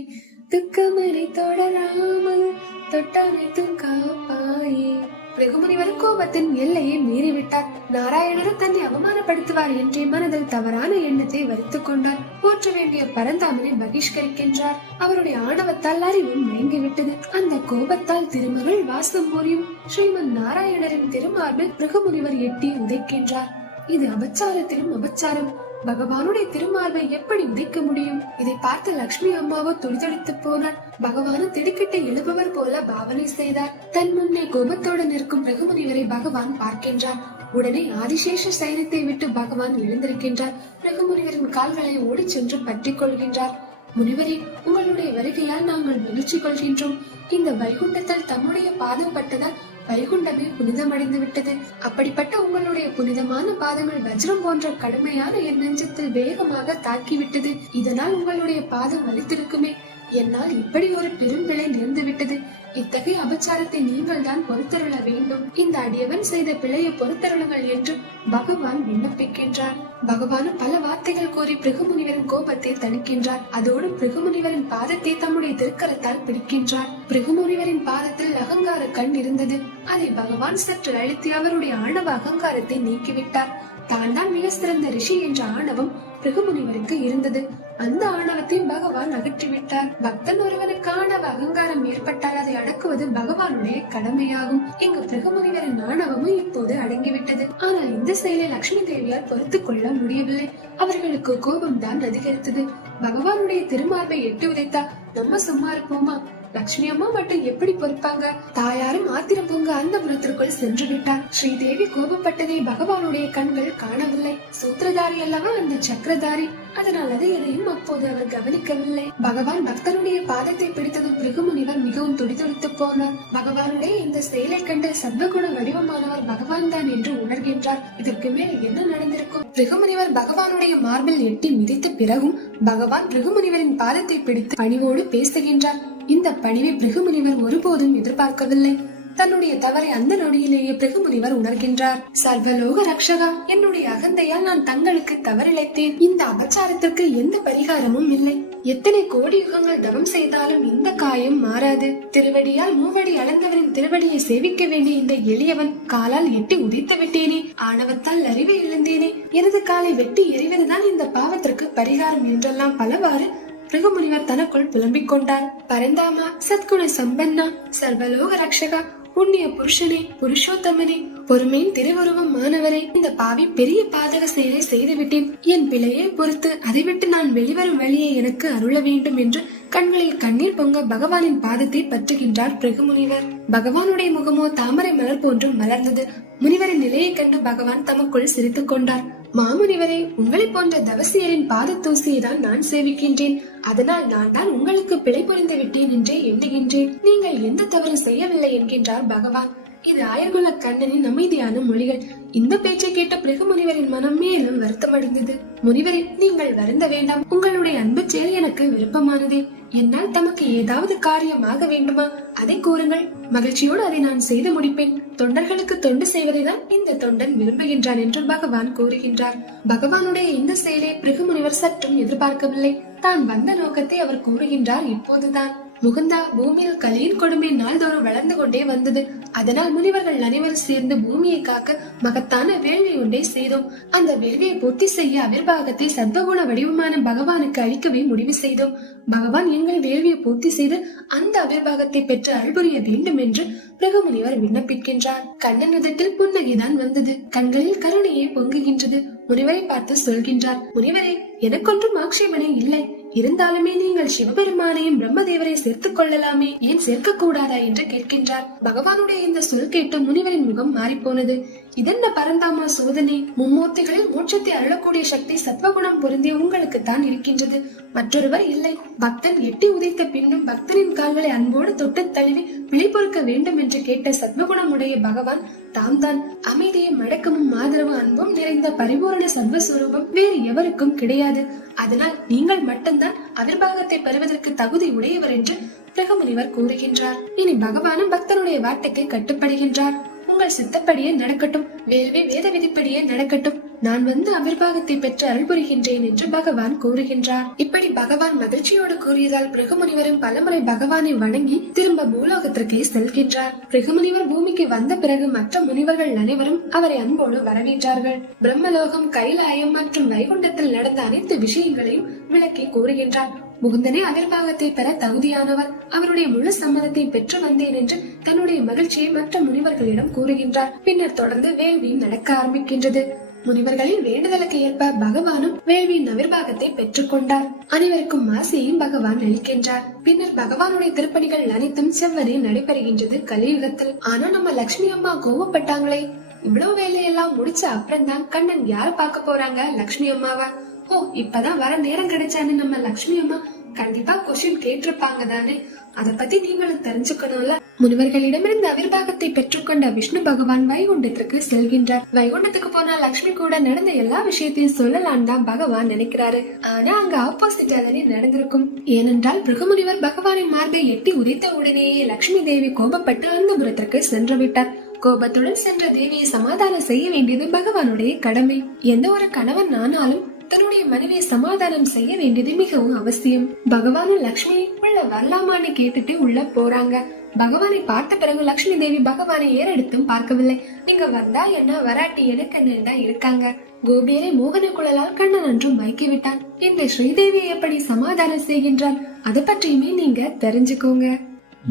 துக்கமனை தொடராமல் தொட்டனைத்தும் காப்பாயே. பிருகுமுனிவர் கோபத்தின் எல்லையை மீறிவிட்டார். நாராயணர் தன்னை அவமானப்படுத்துவார் என்றே மனதில் தவறான எண்ணத்தை வரித்துக் கொண்டார். போற்ற வேண்டிய பரந்தாமனை பகிஷ்கரிக்கின்றார். அவருடைய ஆணவத்தால் அறிவும் மயங்கிவிட்டது. அந்த கோபத்தால் திருமகள் வாசம் புரியும் ஸ்ரீமன் நாராயணரின் திருமார்பில் பிருகுமுனிவர் எட்டி உதைக்கின்றார். இது அபச்சாரத்திலும் அபச்சாரம். பகவானுடைய திருமார்பை எப்படி உதைக்க முடியும்? இதை பார்த்த லட்சுமி அம்மாவோ துடிதுடித்து போனார். பகவானும் திடுக்கிட்டு எழுபவர் போல பாவனை செய்தார். தன் முன்னே கோபத்தோடு நிற்கும் பிருகுமுனிவரை பகவான் பார்க்கின்றார். உடனே ஆதிசேஷ சைனத்தை விட்டு பகவான் எழுந்திருக்கின்றார். பிருகுமுனிவரின் கால்களை ஓடி சென்று பற்றி கொள்கின்றார். முனிவரே, உங்களுடைய வருகையால் நாங்கள் மகிழ்ச்சி கொள்கின்றோம். இந்த வைகுண்டத்தில் தம்முடைய பாதம் பட்டதால் வைகுண்டமே புனிதமடைந்து விட்டது. அப்படிப்பட்ட உங்களுடைய புனிதமான பாதங்கள் வஜ்ரம் போன்ற கடுமையான என் நெஞ்சத்தில் வேகமாக தாக்கிவிட்டது. இதனால் உங்களுடைய பாதம் வலித்திருக்குமே. என்னால் இப்படி ஒரு பெரும் விலை நேர்ந்து விட்டது. இத்தகைய அபச்சாரத்தை நீங்கள் தான் பொறுத்தருள வேண்டும். இந்த அடியவன் செய்த பிழையை பொறுத்தருளுங்கள் என்று பகவான் விண்ணப்பிக்கின்றார். பகவானும் பல வார்த்தைகள் கூறி பிருகுமுனிவரின் கோபத்தை தணிக்கின்றார். அதோடு பிருகுமுனிவரின் பாதத்தை தம்முடைய திருக்கரத்தால் பிடிக்கின்றார். பிருகுமுனிவரின் பாதத்தில் அகங்கார கண் இருந்தது. அதை பகவான் சற்று அழுத்தி அவருடைய ஆணவ அகங்காரத்தை நீக்கிவிட்டார். தான் தான் மிக சிறந்த ரிஷி என்ற ஆணவம் பிருகுமுனிவருக்கு இருந்தது. அந்த ஆணவத்தை பகவான் அகற்றிவிட்டார். பக்தன் ஒருவனுக்கு ஆணவ அகங்காரம் ஏற்பட்டால் அதை அடக்குவது பகவானுடைய கடமையாகும். இங்கு பிருகுமுனிவரின் ஆணவமும் இப்போது அடங்கிவிட்டது. ஆனால் இந்த செயலை லட்சுமி தேவியால் பொறுத்துக் கொள்ள முடியவில்லை. அவர்களுக்கு கோபம் தான் அதிகரித்தது. பகவானுடைய திருமார்பை எட்டு உதைத்தா நம்ம சும்மா இருப்போமா? லட்சுமி அம்மா மட்டும் எப்படி பொறுப்பாங்க? தாயாரும் ஆத்திரம் பொங்க அந்த புறத்திற்குள் சென்று விட்டார். ஸ்ரீதேவி கோபப்பட்டதை பகவானுடைய கண்கள் காணவில்லை. சூத்திரதாரி அல்லவா அந்த சக்கரதாரி, அதனால் அது எதையும் அப்போது அவர் கவனிக்கவில்லை. பகவான் பக்தனுடைய பாதத்தை பிடித்ததும் பிருகுமுனிவர் மிகவும் துடிதுடித்து போனார். பகவானுடைய இந்த செயலை கண்டு சத்வகுண வடிவமானவர் பகவான் தான் என்று உணர்கின்றார். இதற்கு மேல் என்ன நடந்திருக்கும்? பிருகுமுனிவர் பகவானுடைய மார்பில் எட்டி மிதித்த பிறகும் பகவான் பிருகுமுனிவரின் பாதத்தை பிடித்து பணிவோடு பேசுகின்றார். இந்த பணிவை பிருகுமுனிவர் ஒருபோதும் எதிர்பார்க்கவில்லை. தன்னுடைய தவறை அந்த நொடியிலேயே பிருகுமுனிவர் உணர்கின்றார். சர்வலோக ரக்ஷகா, என்னுடைய அகந்தையால் நான் தங்களுக்கு தவறிழைத்தேன். இந்த அபச்சாரத்திற்கு எந்த பரிகாரமும் இல்லை. எத்தனை கோடி யுகங்கள் தவம் செய்தாலும் இந்த காயம் மாறாது. திருவடியால் மூவடி அளந்தவரின் திருவடியை சேவிக்க வேண்டிய இந்த எளியவன் காலால் எட்டி உதைத்து விட்டேனே. ஆணவத்தால் அறிவை இழந்தேனே. எனது காலை வெட்டி எறிவதுதான் இந்த பாவத்திற்கு பரிகாரம் என்றெல்லாம் பலவாறு பிருகுமுனிவர் தனக்குள் புலம்பிக் கொண்டார். பரந்தாமா, சத்குண சம்பன்னா, சர்வலோக ரக்ஷகா, புண்ணிய புருஷனே, புருஷோத்தமனே, பொறுமையின் திருவுருவம் மாணவரே, இந்த பாவி பெரிய பாதக செயலை செய்துவிட்டேன். என் பிழையை பொறுத்து அதை விட்டு நான் வெளிவரும் வழியை எனக்கு அருள வேண்டும் என்று கண்களில் கண்ணீர் பொங்க பகவானின் பாதத்தை பற்றுகின்றார் பிருகுமுனிவர். பகவானுடைய முகமோ தாமரை மலர் போன்றும் மலர்ந்தது. முனிவரின் நிலையை கண்டு பகவான் தமக்குள் சிரித்துக் கொண்டார். மாமுனிவரே, உங்களை போன்ற தவசியரின் பாத தூசியை தான் நான் சேவிக்கின்றேன். அதனால் நான் தான் உங்களுக்கு பிழை புரிந்து விட்டேன் என்றே எண்ணுகின்றேன். நீங்கள் எந்த தவறு செய்யவில்லை என்கின்றார் பகவான். இது ஆயர்குல கண்ணனின் அமைதியான மொழிகள். இந்த பேச்சை கேட்ட பிருகுமுனிவரின் மனம் மேலும் வருத்தமடைந்தது. முனிவரே, நீங்கள் வருந்த வேண்டாம். உங்களுடைய அன்பு செயல் எனக்கு விருப்பமானதே. என்னால் தமக்கு ஏதாவது காரியம் ஆக வேண்டுமா? அதை கூறுங்கள். மகிழ்ச்சியோடு அதை நான் செய்து முடிப்பேன். தொண்டர்களுக்கு தொண்டு செய்வதை தான் இந்த தொண்டன் விரும்புகின்றான் என்று பகவான் கூறுகின்றார். பகவானுடைய இந்த செயலை பிருகுமுனிவர் சற்றும் எதிர்பார்க்கவில்லை. தான் வந்த நோக்கத்தை அவர் கூறுகின்றார். இப்போதுதான் முகுந்தா, பூமியில் கலியின் கொடுமை நாள்தோறும் வளர்ந்து கொண்டே வந்தது. அதனால் முனிவர்கள் அனைவரும் சேர்ந்து பூமியை காக்க மகத்தான வேள்வி ஒன்றை செய்தோம். அந்த வேள்வியை பூர்த்தி செய்ய அவிர்வாகத்தை சத்வகுண வடிவமான பகவானுக்கு அளிக்கவே முடிவு செய்தோம். பகவான் எங்கள் வேள்வியை பூர்த்தி செய்து அந்த அவிர்வாகத்தை பெற்று அருள்புரிய வேண்டும் என்று பிருகுமுனிவர் விண்ணப்பிக்கின்றார். கண்ணனிடத்தில் புன்னகைதான் வந்தது. கண்களில் கருணையே பொங்குகின்றது. முனிவரை பார்த்து சொல்கின்றார். முனிவரே, எனக்கொன்றும் ஆட்சேபனை இல்லை. இருந்தாலுமே நீங்கள் சிவபெருமானையும் பிரம்மதேவரை சேர்த்துக் கொள்ளலாமே, ஏன் சேர்க்க கூடாதா என்று கேட்கின்றார். பகவானுடைய இந்த சொல் கேட்டு முனிவரின் முகம் மாறிப்போனது. இதென்ன பரந்தாமா சோதனை? மும்மூர்த்திகளில் மோட்சத்தை அருளக்கூடிய சக்தி சத்வகுணம் பொருந்திய உங்களுக்கு தான் இருக்கின்றது, மற்றொருவர் இல்லை. பக்தன் எட்டி உதைத்த பின்னும் பக்தனின் கால்களை அன்போடு தொட்டு தழுவி பிழை பொறுக்க வேண்டும் என்று கேட்ட சத்வகுணம் உடைய பகவான் தாம் தான். அமைதியும் அடக்கமும் ஆதரவும் அன்பும் நிறைந்த பரிபூரண சர்வஸ்வரூபம் வேறு எவருக்கும் கிடையாது. அதனால் நீங்கள் மட்டும்தான் அவிர்வாகத்தை பெறுவதற்கு தகுதி உடையவர் என்று பிருகுமுனிவர் கூறுகின்றார். இனி பகவானும் பக்தனுடைய வார்த்தைக்கு கட்டுப்படுகின்றார். உங்கள் சித்தப்படியே நடக்கட்டும், வேள்வி வேத விதிப்படியே நடக்கட்டும். நான் வந்து அவிர்வாகத்தை பெற்று அருள் புரிகின்றேன் என்று பகவான் கூறுகின்றார். இப்படி பகவான் மகிழ்ச்சியோடு கூறியதால் பிருகுமுனிவரும் பலமுறை பகவானை வணங்கி திரும்ப பூலோகத்திற்கே செல்கின்றார். பிருகுமுனிவர் பூமிக்கு வந்த பிறகு மற்ற முனிவர்கள் அனைவரும் அவரை அன்போடு வரவேற்றார்கள். பிரம்மலோகம், கைலாயம் மற்றும் வைகுண்டத்தில் நடந்த அனைத்து விஷயங்களையும் விளக்கி கூறுகின்றார். முகுந்தனே அவிர்வாகத்தை பெற தகுதியானவர். அவருடைய முழு சம்மதத்தை பெற்று வந்தேன் என்று தன்னுடைய மகிழ்ச்சியை மற்ற முனிவர்களிடம் கூறுகின்றார். பின்னர் தொடர்ந்து வேள்வி நடக்க ஆரம்பிக்கின்றது. முனிவர்களின் வேண்டுதலுக்கு ஏற்ப பகவானும் வேள்வியின் அவிர்வாகத்தை பெற்றுக் கொண்டார். அனைவருக்கும் ஆசையும் பகவான் அளிக்கின்றார். பின்னர் பகவானுடைய திருப்பணிகள் அனைத்தும் செவ்வனே நடைபெறுகின்றது கலியுகத்தில். ஆனா நம்ம லட்சுமி அம்மா கோவப்பட்டாங்களே. இவ்வளவு வேலையெல்லாம் முடிச்ச அப்புறம் தான் கண்ணன் யார பார்க்க போறாங்க? லட்சுமி அம்மாவா? ஓ, இப்பதான் வர நேரம் கிடைச்சான்னு நம்ம லட்சுமி அம்மா கண்டிப்பா கொஸ்டின் கேட்டிருப்பாங்க தானே. அத பத்தி நீங்களும் தெரிஞ்சுக்கணும்ல. முனிவர்களிடமிருந்து அவிர்வாகத்தை பெற்றுக்கொண்ட விஷ்ணு பகவான் வைகுண்டத்திற்கு செல்கின்றார். வைகுண்டத்துக்கு போனா லட்சுமி கூட நடந்த எல்லா விஷயத்தையும் சொல்லலாம் தான் பகவான் நினைக்கிறாரு. ஆனா அங்க ஆப்போசிட் அதனே நடந்திருக்கும். ஏனென்றால் பிருகுமுனிவர் பகவானின் மார்பை எட்டி உதைத்த உடனேயே லட்சுமி தேவி கோபப்பட்டு அந்த புறத்திற்கு சென்று விட்டார். கோபத்துடன் சென்ற தேவியை சமாதானம் செய்ய வேண்டியது பகவானுடைய கடமை. எந்த ஒரு கணவன் ஆனாலும் தன்னுடைய மனைவியை சமாதானம் செய்ய வேண்டியது மிகவும் அவசியம். பகவானும் லட்சுமி உள்ள வரலாமான்னு கேட்டுட்டு உள்ள போறாங்க. பகவானை பார்த்த பிறகு லட்சுமி தேவி பகவானை ஏறெடுத்தும் பார்க்கவில்லை. நீங்க வந்தா என்ன, வராட்டி எனக்கு என்ன இருக்காங்க. கோபியரை மோகன குழலால் கண்ணன் என்றும் வைக்கிவிட்டான். இந்த ஸ்ரீதேவியை எப்படி சமாதானம் செய்கின்றார், அதை பற்றியுமே நீங்க தெரிஞ்சுக்கோங்க.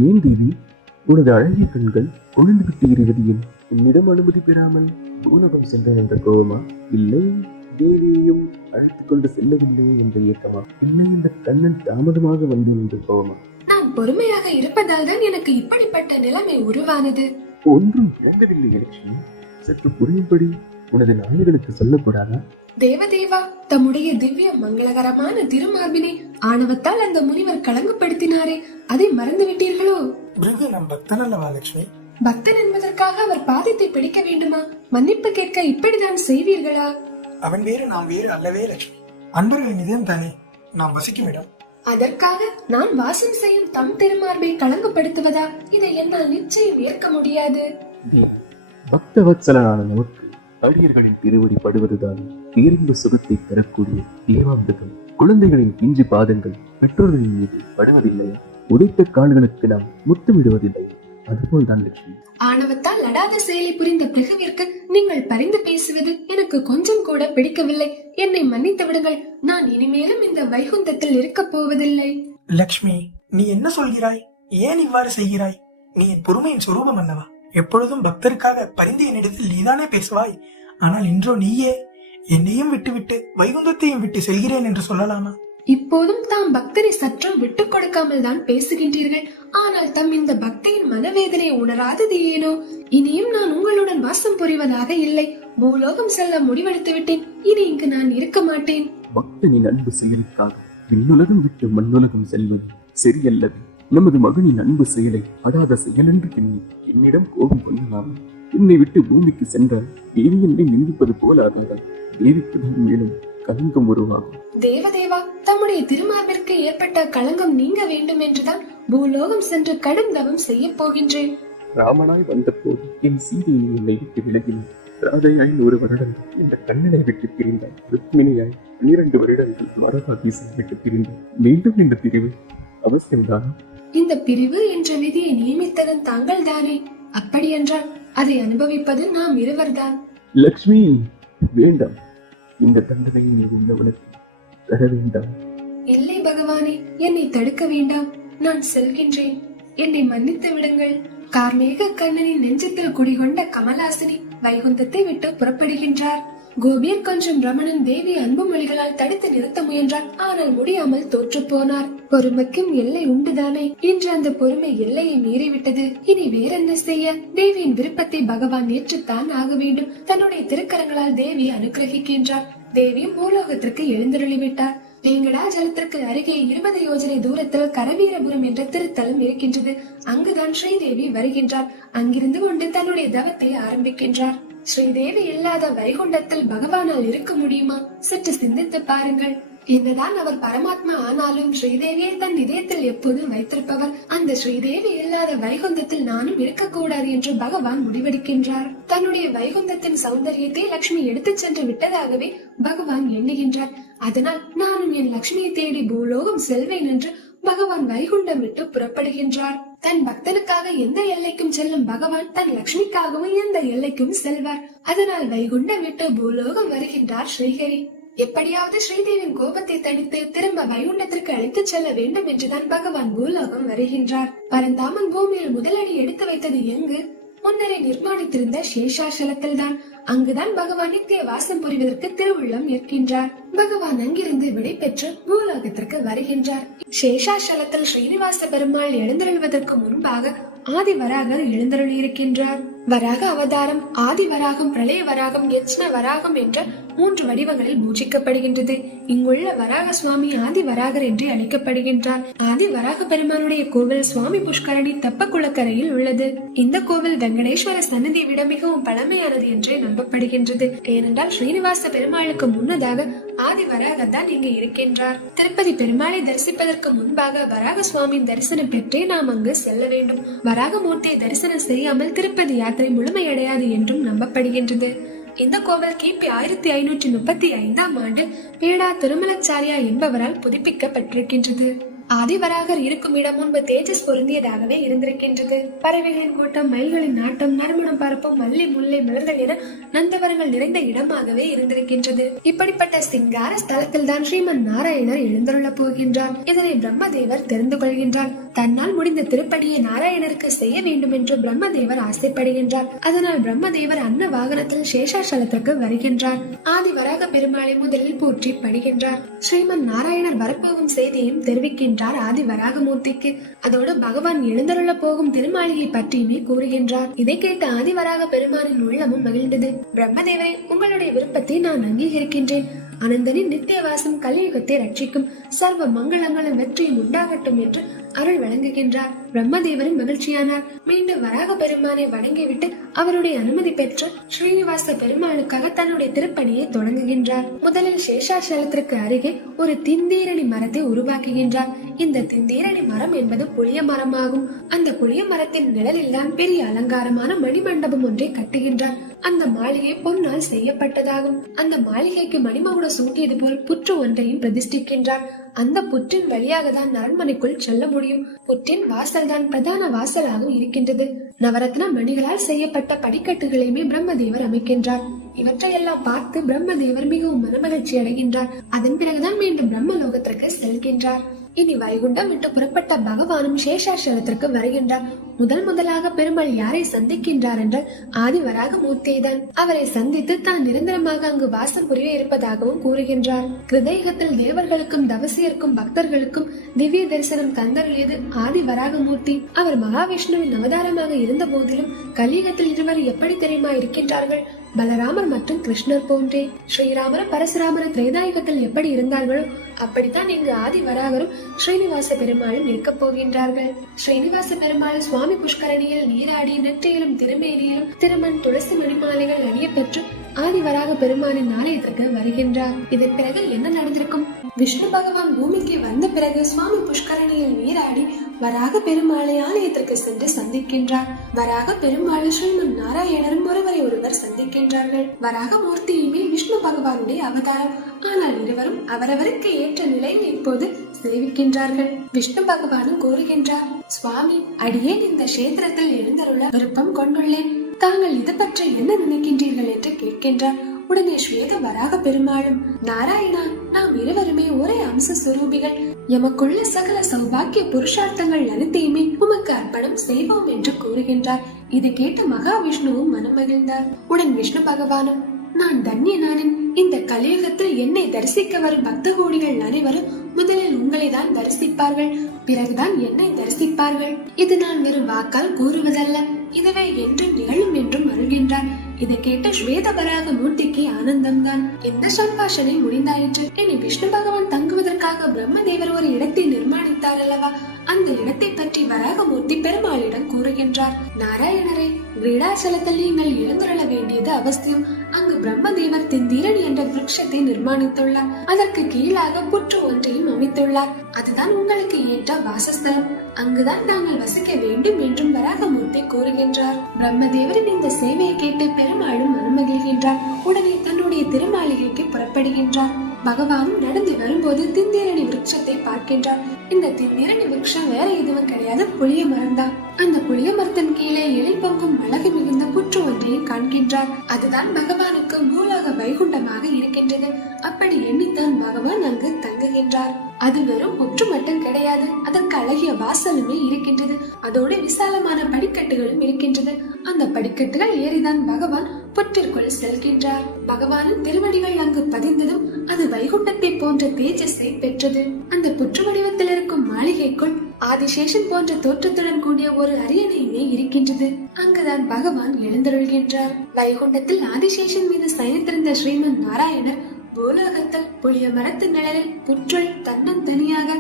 ஏன் தேவி, உனது அழகிய கண்கள் கொழுந்து விட்டு எறிவதில் உன்னிடம் அனுமதி பெறாமல் பூலோகம் சென்றேன் என்ற கோபமா, இல்லை தேவியையும் அழைத்துக் கொண்டு செல்லவில்லை என்ற இயக்கமா, இல்லை இந்த கண்ணன் தாமதமாக வந்தேன் என்ற கோபமா? நான் பொறுமையாக இருப்பதால் தான் எனக்கு இப்படிப்பட்ட நிலைமை உருவானது. ஒன்றும் இழந்ததில்லை லட்சுமி. சற்று புரியும்படி உனது நாயகனுக்கு சொல்லக்கூடாதா? தேவதேவா, தம்முடைய திவ்ய மங்களகரமான திருமார்பினை ஆணவத்தால் அந்த முனிவர் கலங்கப்படுத்தினாரே, அதை மறந்து விட்டீர்களோ? பிருகு நம் பக்தன் அல்லவா லட்சுமி? பக்தன் என்பதற்காக அவர் பாதத்தை பிடிக்க வேண்டுமா? மன்னிப்பு கேட்க இப்படிதான் செய்வீர்களா? அவன் வேறு நாம் வேறு அல்லவே லட்சுமி. அன்பர்களின் இதயம் தானே நாம் வசிக்கும் இடம். அதற்காக நான் வாசம் செய்யும் தம் திருமார்பை களங்கப்படுத்துவதா? இதை என்னால் நிச்சயம் ஏற்க முடியாது. பக்த வத்சலனான நமக்கு அடியர்களின் திருவடி படுவதுதான் பேரின்ப சுகத்தை தரக்கூடிய தேவாமிர்தம். குழந்தைகளின் பிஞ்சு பாதங்கள் பெற்றோர்களின் மீது படுவதில்லையா? உதைத்த கால்களுக்கு நாம் முத்தமிடுவதில்லை. அதுபோல்தான் லட்சுமி. ஆணவத்தால் லடாத செயலை புரிந்த பிருகுவிற்கு நீங்கள் பரிந்து பேசுவது எனக்கு கொஞ்சம் கூட பிடிக்கவில்லை. என்னை மன்னித்து விடுங்கள். நான் இனிமேலும் இந்த வைகுந்தத்தில் இருக்க போவதில்லை. லட்சுமி, நீ என்ன சொல்கிறாய்? ஏன் இவ்வாறு செய்கிறாய்? நீ என் பொறுமையின் சொரூபம் அல்லவா? எப்பொழுதும் பக்தருக்காக பரிந்து என்னிடத்தில் நீதானே பேசுவாய். ஆனால் இன்றோ நீயே என்னையும் விட்டுவிட்டு வைகுந்தத்தையும் விட்டு செல்கிறேன் என்று சொல்லலாமா? இப்போதும் தாம் பக்தரை சற்றும் விட்டுக் கொடுக்காமல் தான் பேசுகின்றீர்கள். ஆனால் தம் இந்த பக்தியின் மனவேதனை உணராதது ஏனோ? இனியும் நான் உங்களுடன் வாசம் புரிவதாக இல்லை. பூலோகம் செல்ல முடிவெடுத்து விட்டேன். இனி இங்கு நான் இருக்க மாட்டேன். பக்தனின் அன்பு செயலுக்காக விண்ணுலகம் விட்டு மண்ணுலகம் செல்வது சரியல்லது. நமது மகனின் அன்பு செயலை அடாத செயல் என்று எண்ணி என்னிடம் கோபம் கொள்ளலாம். என்னை விட்டு பூமிக்கு சென்றால் தேவி என்னை நிந்திப்பது போல ஆகாத தேவிக்கு தான் மேலும் கலங்கம் உருவாகும். தேவதேவா, தம்முடைய திருமார்பிற்கு ஏற்பட்ட களங்கம் நீங்க வேண்டும் என்றுதான் பூலோகம் சென்று கடும் தவம் செய்ய போகின்றேன். ராமனாய் வந்த போது என் சீதையை என்னை விட்டு விலகினார். ராதையாய் 100 வருடங்கள் இந்த கண்ணனை விட்டு பிரிந்தார். ருக்மிணியாய் 12 வருடங்கள் மரபாதீசை விட்டு பிரிந்தார். மீண்டும் இந்த பிரிவு அவசியம்தான். இந்த பிரிவு என்ற விதியை நியமித்ததன் தாங்கள் தானே? அப்படி என்றால் அதை அனுபவிப்பது நாம் இருவர்தான். லக்ஷ்மி, வேண்டாம். இந்த தண்டனையை நீ உள்ளவனுக்கு தர வேண்டாம். இல்லை பகவானே, என்னை தடுக்க வேண்டாம். நான் செல்கின்றேன். என்னை மன்னித்து விடுங்கள். கார்மேக கண்ணனின் நெஞ்சத்தில் குடிகொண்ட கமலாசினி வைகுந்தத்தை விட்டு புறப்படுகின்றார். கோபியர் கொஞ்சம் ரமணன் தேவி அன்பு மொழிகளால் தடுத்து நிறுத்த முயன்றார். ஆனால் முடியாமல் தோற்று போனார். பொறுமைக்கும் எல்லை உண்டுதானே? இன்று அந்த பொறுமை எல்லையை மீறிவிட்டது. இனி வேறென்ன செய்ய? தேவியின் விருப்பத்தை பகவான் ஏற்றுத்தான் ஆக வேண்டும். தன்னுடைய திருக்கரங்களால் தேவி அனுகிரகிக்கின்றார். தேவியும் பூலோகத்திற்கு எழுந்தருளிவிட்டார். வேங்கடாஜலத்திற்கு அருகே 20 யோஜனை தூரத்தில் கரவீரபுரம் என்ற திருத்தலம் இருக்கின்றது. அங்குதான் ஸ்ரீதேவி வருகின்றார். அங்கிருந்து கொண்டு தன்னுடைய தவத்தை ஆரம்பிக்கின்றார். ஸ்ரீதேவி இல்லாத வைகுண்டத்தில் பகவானால் இருக்க முடியுமா? சற்று சிந்தித்து பாருங்கள். என்னதான் அவர் பரமாத்மா ஆனாலும் ஸ்ரீதேவியை தன் இதயத்தில் எப்போதும் வைத்திருப்பவர். அந்த ஸ்ரீதேவி இல்லாத வைகுந்தத்தில் நானும் இருக்கக்கூடாது என்று பகவான் முடிவெடுக்கின்றார். தன்னுடைய வைகுந்தத்தின் சௌந்தரியத்தை லட்சுமி எடுத்துச் சென்று விட்டதாகவே பகவான் எண்ணுகின்றார். அதனால் நானும் என் லட்சுமியை தேடி பூலோகம் செல்வேன் என்று பகவான் வைகுண்டம் விட்டு புறப்படுகின்றார். தன் பக்தனுக்காக எந்த எல்லைக்கும் செல்லும் பகவான் தன் லட்சுமிக்காகவும் எந்த எல்லைக்கும் செல்வார். அதனால் வைகுண்டம் விட்டு பூலோகம் வருகின்றார் ஸ்ரீஹரி. எப்படியாவது ஸ்ரீதேவியின் கோபத்தை தணித்து திரும்ப வைகுண்டத்திற்கு அழைத்துச் செல்ல வேண்டும் என்றுதான் பகவான் பூலோகம் வருகின்றார். பரந்தாமன் பூமியில் முதலடி எடுத்து வைத்தது எங்கு? முன்னரே நிர்மாணித்திருந்த சேஷாசலத்தில் தான். அங்குதான் பகவான் நித்திய வாசம் புரிவதற்கு திருவுள்ளம் ஏற்கின்றார். பகவான் அங்கிருந்து விடை பெற்று பூலோகத்திற்கு வருகின்றார். சேஷாசலத்தில் ஸ்ரீனிவாச பெருமாள் எழுந்தருள்வதற்கு முன்பாக ஆதி வராகர் எழுந்தருளி இருக்கின்றார். வராக அவதாரம், ஆதி வராகம், பிரளய வராகம், யட்சண வராகம் என்ற 3 வடிவங்களில் பூஜிக்கப்படுகின்றது. இங்குள்ள வராக சுவாமி ஆதி வராகர் என்று அழைக்கப்படுகின்றார். ஆதி வராக பெருமானுடைய கோவில் சுவாமி புஷ்கரணி தெப்பக்குளக்கரையில் உள்ளது. இந்த கோவில் வெங்கடேஸ்வர சன்னதியை விட மிகவும் பழமையானது என்றே நம்பப்படுகின்றது. ஏனென்றால் ஸ்ரீனிவாச பெருமாளுக்கு முன்னதாக ஆதி வராகர் தான் இங்கு இருக்கின்றார். திருப்பதி பெருமாளை தரிசிப்பதற்கு முன்பாக வராக சுவாமியின் தரிசனம் பெற்றே நாம் அங்கு செல்ல வேண்டும். வராகமூர்த்தியை தரிசனம் செய்யாமல் திருப்பதி யாத்திரை முழுமையடையாது என்றும் நம்பப்படுகின்றது. இந்த கோவில் கிபி 1535ஆம் ஆண்டு பேடா திருமலச்சாரியா என்பவரால் புதுப்பிக்கப்பட்டிருக்கின்றது. ஆதிவராகர் இருக்கும் இடம் முன்பு தேஜஸ் பொருந்தியதாகவே இருந்திருக்கின்றது. பறவைகளின் கூட்டம், மயில்களின் நாட்டம், நறுமணம் பரப்பும் மல்லி முல்லை மலர்கள் என நந்தவரங்கள் நிறைந்த இடமாகவே இருந்திருக்கின்றது. இப்படிப்பட்ட சிங்கார ஸ்தலத்தில் தான் ஸ்ரீமன் நாராயணர் எழுந்தருள போகின்றார். இதனை பிரம்மதேவர் தெரிந்து கொள்கின்றார். தன்னால் முடிந்த திருப்படியை நாராயணருக்கு செய்ய வேண்டும் என்று பிரம்மதேவர் ஆசைப்படுகின்றார். அதனால் பிரம்மதேவர் அன்ன வாகனத்தில் சேஷாசலத்திற்கு வருகின்றார். ஆதி வராக பெருமாளை முதலில் போற்றி பணிகின்றார். ஸ்ரீமன் நாராயணர் வரப்போகும் செய்தியையும் தெரிவிக்கின்றார். கூறுகின்றார் ஆதி வராகமூர்த்திக்கு. அதோடு பகவான் எழுந்தருள போகும் திருமாளிகை பற்றியுமே கூறுகின்றார். இதை கேட்ட ஆதி வராக பெருமானின் உள்ளமும் மகிழ்ந்தது. பிரம்மதேவரே, உங்களுடைய விருப்பத்தை நான் அங்கீகரிக்கின்றேன். அனந்தனின் நித்தியவாசம் கலியுகத்தை ரட்சிக்கும், சர்வ மங்களங்களும் வெற்றியும் உண்டாகட்டும் என்று அருள் வழங்குகின்றார். பிரம்மதேவரின் மகிழ்ச்சியானார். மீண்டும் வராக பெருமானை வணங்கிவிட்டு அவருடைய அனுமதி பெற்று ஸ்ரீனிவாச பெருமாளுக்காக தன்னுடைய திருப்பணியை தொடங்குகின்றார். முதலில் சேஷாசலத்திற்கு அருகே ஒரு திந்தீரணி மரத்தை உருவாக்குகின்றார். இந்த திந்தீரணி மரம் என்பது புளிய மரமாகும். அந்த புளிய மரத்தின் நிழலில் தான் பெரிய அலங்காரமான மணிமண்டபம் ஒன்றை கட்டுகின்றார். அந்த மாளிகை பொன்னால் செய்யப்பட்டதாகும். அந்த மாளிகைக்கு மணிமகுடம் சூட்டியது போல் புற்று ஒன்றையும் பிரதிஷ்டிக்கின்றார். அந்த புற்றின் வழியாக தான் அரண்மனைக்குள் செல்ல முடியும். புற்றின் வாசல் தான் பிரதான வாசலாக இருக்கின்றது. நவரத்ன மணிகளால் செய்யப்பட்ட படிக்கட்டுகளையுமே பிரம்மதேவர் அமைக்கின்றார். இவற்றையெல்லாம் பார்த்து பிரம்மதேவர் மிகவும் மனமகிழ்ச்சி அடைகின்றார். அதன் பிறகுதான் மீண்டும் பிரம்மலோகத்திற்கு செல்கின்றார். இனி வைகுண்டம் விட்டு புறப்பட்ட பகவானும் சேஷாசலத்திற்கு வருகின்றார். முதலாக பெருமாள் யாரை சந்திக்கின்றார் என்றால் ஆதி வராக மூர்த்தியை தான். அவரை சந்தித்து தான் நிரந்தரமாக அங்கு வாசம் புரிய இருப்பதாகவும் கூறுகின்றார். கிருதயுகத்தில் தேவர்களுக்கும் தவசியருக்கும் பக்தர்களுக்கும் திவ்ய தரிசனம் தந்தருளியது ஆதி வராக மூர்த்தி. அவர் மகாவிஷ்ணுவின் அவதாரமாக இருந்த போதிலும் கலியுகத்தில் இருவர் எப்படி தெரியுமா இருக்கின்றார்கள்? பலராமர் மற்றும் கிருஷ்ணர் போன்றே. ஸ்ரீராமர் பரசுராமர் திரேதாயுகத்தில் எப்படி இருந்தார்களோ அப்படித்தான் இங்கு ஆதி வராகரும் ஸ்ரீனிவாச பெருமாளும் இருக்க போகின்றார்கள். ஸ்ரீனிவாச பெருமாள் சுவாமி புஷ்கரணியில் நீராடி நெற்றியிலும் திருமேனியிலும் திருமண் துளசி மணிமாலைகள் அணிய பெற்று ஆதி வராக பெருமானின் ஆலயத்திற்கு வருகின்றார். இதன் பிறகு என்ன நடந்திருக்கும்? விஷ்ணு பகவான் பூமிக்கு வந்த பிறகு சுவாமி புஷ்கரணியில் நீராடி வராக பெருமாளை ஆலயத்திற்கு சென்று சந்திக்கின்றார். வராக பெருமாள் ஸ்ரீமன் நாராயணரும் ஒருவரை ஒருவர் சந்திக்கின்றார்கள். வராக மூர்த்தியுமே விஷ்ணு பகவானுடைய அவதாரம். ஆனால் இருவரும் அவரவருக்கு ஏற்ற நிலையில் இப்போது சேவிக்கின்றார்கள். விஷ்ணு பகவானும் கூறுகின்றார், சுவாமி, அடியேன் இந்த கஷேத்திரத்தில் எழுந்தருள விருப்பம் கொண்டுள்ளேன். தாங்கள் இது பற்றி என்ன நினைக்கின்றீர்கள் என்று கேட்கின்றார். உடனே ஸ்வேத வராக பெருமாளும், நாராயணா, நாம் இருவருமே ஒரே அம்ச சுரூபிகள். எமக்குள்ள சகல சௌபாக்கிய புருஷார்த்தங்கள் அனைத்தையுமே உமக்கு அர்ப்பணம் செய்வோம் என்று கூறுகின்றார். இதை கேட்டு மகாவிஷ்ணுவும் மனம் மகிழ்ந்தார். உடன் விஷ்ணு பகவானும், நான் தன்யனானேன். இந்த கலியுகத்தில் என்னை தரிசிக்க வரும் பக்த கோடிகள் அனைவரும் முதலில் உங்களை தான் தரிசிப்பார்கள், பிறகுதான் என்னை தரிசிப்பார்கள். இது நான் வெறும் வாக்கால் கூறுவதல்ல, இதுவே என்றும் நிகழும் என்றும் அருள்கின்றார். இதை கேட்ட ஸ்வேத வராக மூர்த்திக்கு ஆனந்தம்தான். இந்த சம்பாஷணை முடிந்தாயிற்று. இனி விஷ்ணு பகவான் தங்குவதற்காக பிரம்மதேவர் ஒரு இடத்தை நிர்மாணித்தார் அல்லவா? அந்த இடத்தை பற்றி வராகமூர்த்தி பெருமாளிடம் கூறுகின்றார். நாராயணரே, கிரீடாச்சலத்தில் நீங்கள் எழுந்துள்ள வேண்டியது அவசியம். அங்கு பிரம்மதேவர் திந்தீரணி என்ற விருட்சத்தை நிர்மாணித்துள்ளார். அதற்கு கீழாக புற்று ஒன்றையும் அமைத்துள்ளார். அதுதான் உங்களுக்கு ஏற்ற வாசஸ்தலம். அங்குதான் நாங்கள் வசிக்க வேண்டும் என்றும் வராகமூர்த்தி கூறுகின்றார். பிரம்மதேவரின் இந்த சேவையை கேட்டு பெருமாளும் மனமகிழ்கின்றார். உடனே தன்னுடைய திருமாளிகைக்கு புறப்படுகின்றார். பகவானும் நடந்து வரும்போது திந்தீரணி விருட்சத்தை பார்க்கின்றார். இந்த திந்தீரணி விருட்சம் வேற எதுவும் கிடையாது, புளிய மரம் தான். அந்த புளிய மரத்தின் கீழே எழில் பொங்கும் அழகு மிகுந்த புற்று ஒன்றையும் காண்கின்றார். அதுதான் பகவானுக்கு பூலோக வைகுண்டமாக இருக்கின்றது. அப்படி எண்ணித்தான் பகவான் அங்கு தங்குகின்றார். அது வெறும் புற்று மட்டும் கிடையாது, அதற்கு அழகிய வாசலுமே இருக்கின்றது. அதோடு விசாலமான படிக்கட்டுகளும் இருக்கின்றது. அந்த படிக்கட்டுகள் ஏறிதான் பகவான் புற்றிற்குள் செல்கின்றார். பகவானின் திருவடிகள் அங்கு பதிந்ததும் அது வைகுண்டத்தை போன்ற தேஜஸை பெற்றது. அந்த புற்று வடிவத்தில் இருக்கும் மாளிகைக்குள் ஆதிசேஷன் போன்ற தோற்றத்துடன் கூடிய ஒரு அரியணையுமே இருக்கின்றது. அங்குதான் பகவான் எழுந்தருள்கின்றார். வைகுண்டத்தில் ஆதிசேஷன் மீது சயனித்திருந்த ஸ்ரீமன் நாராயணர் பூலோகத்தில் புளிய மரத்து நிழலில் புற்றுள் தன்னந்தனியாக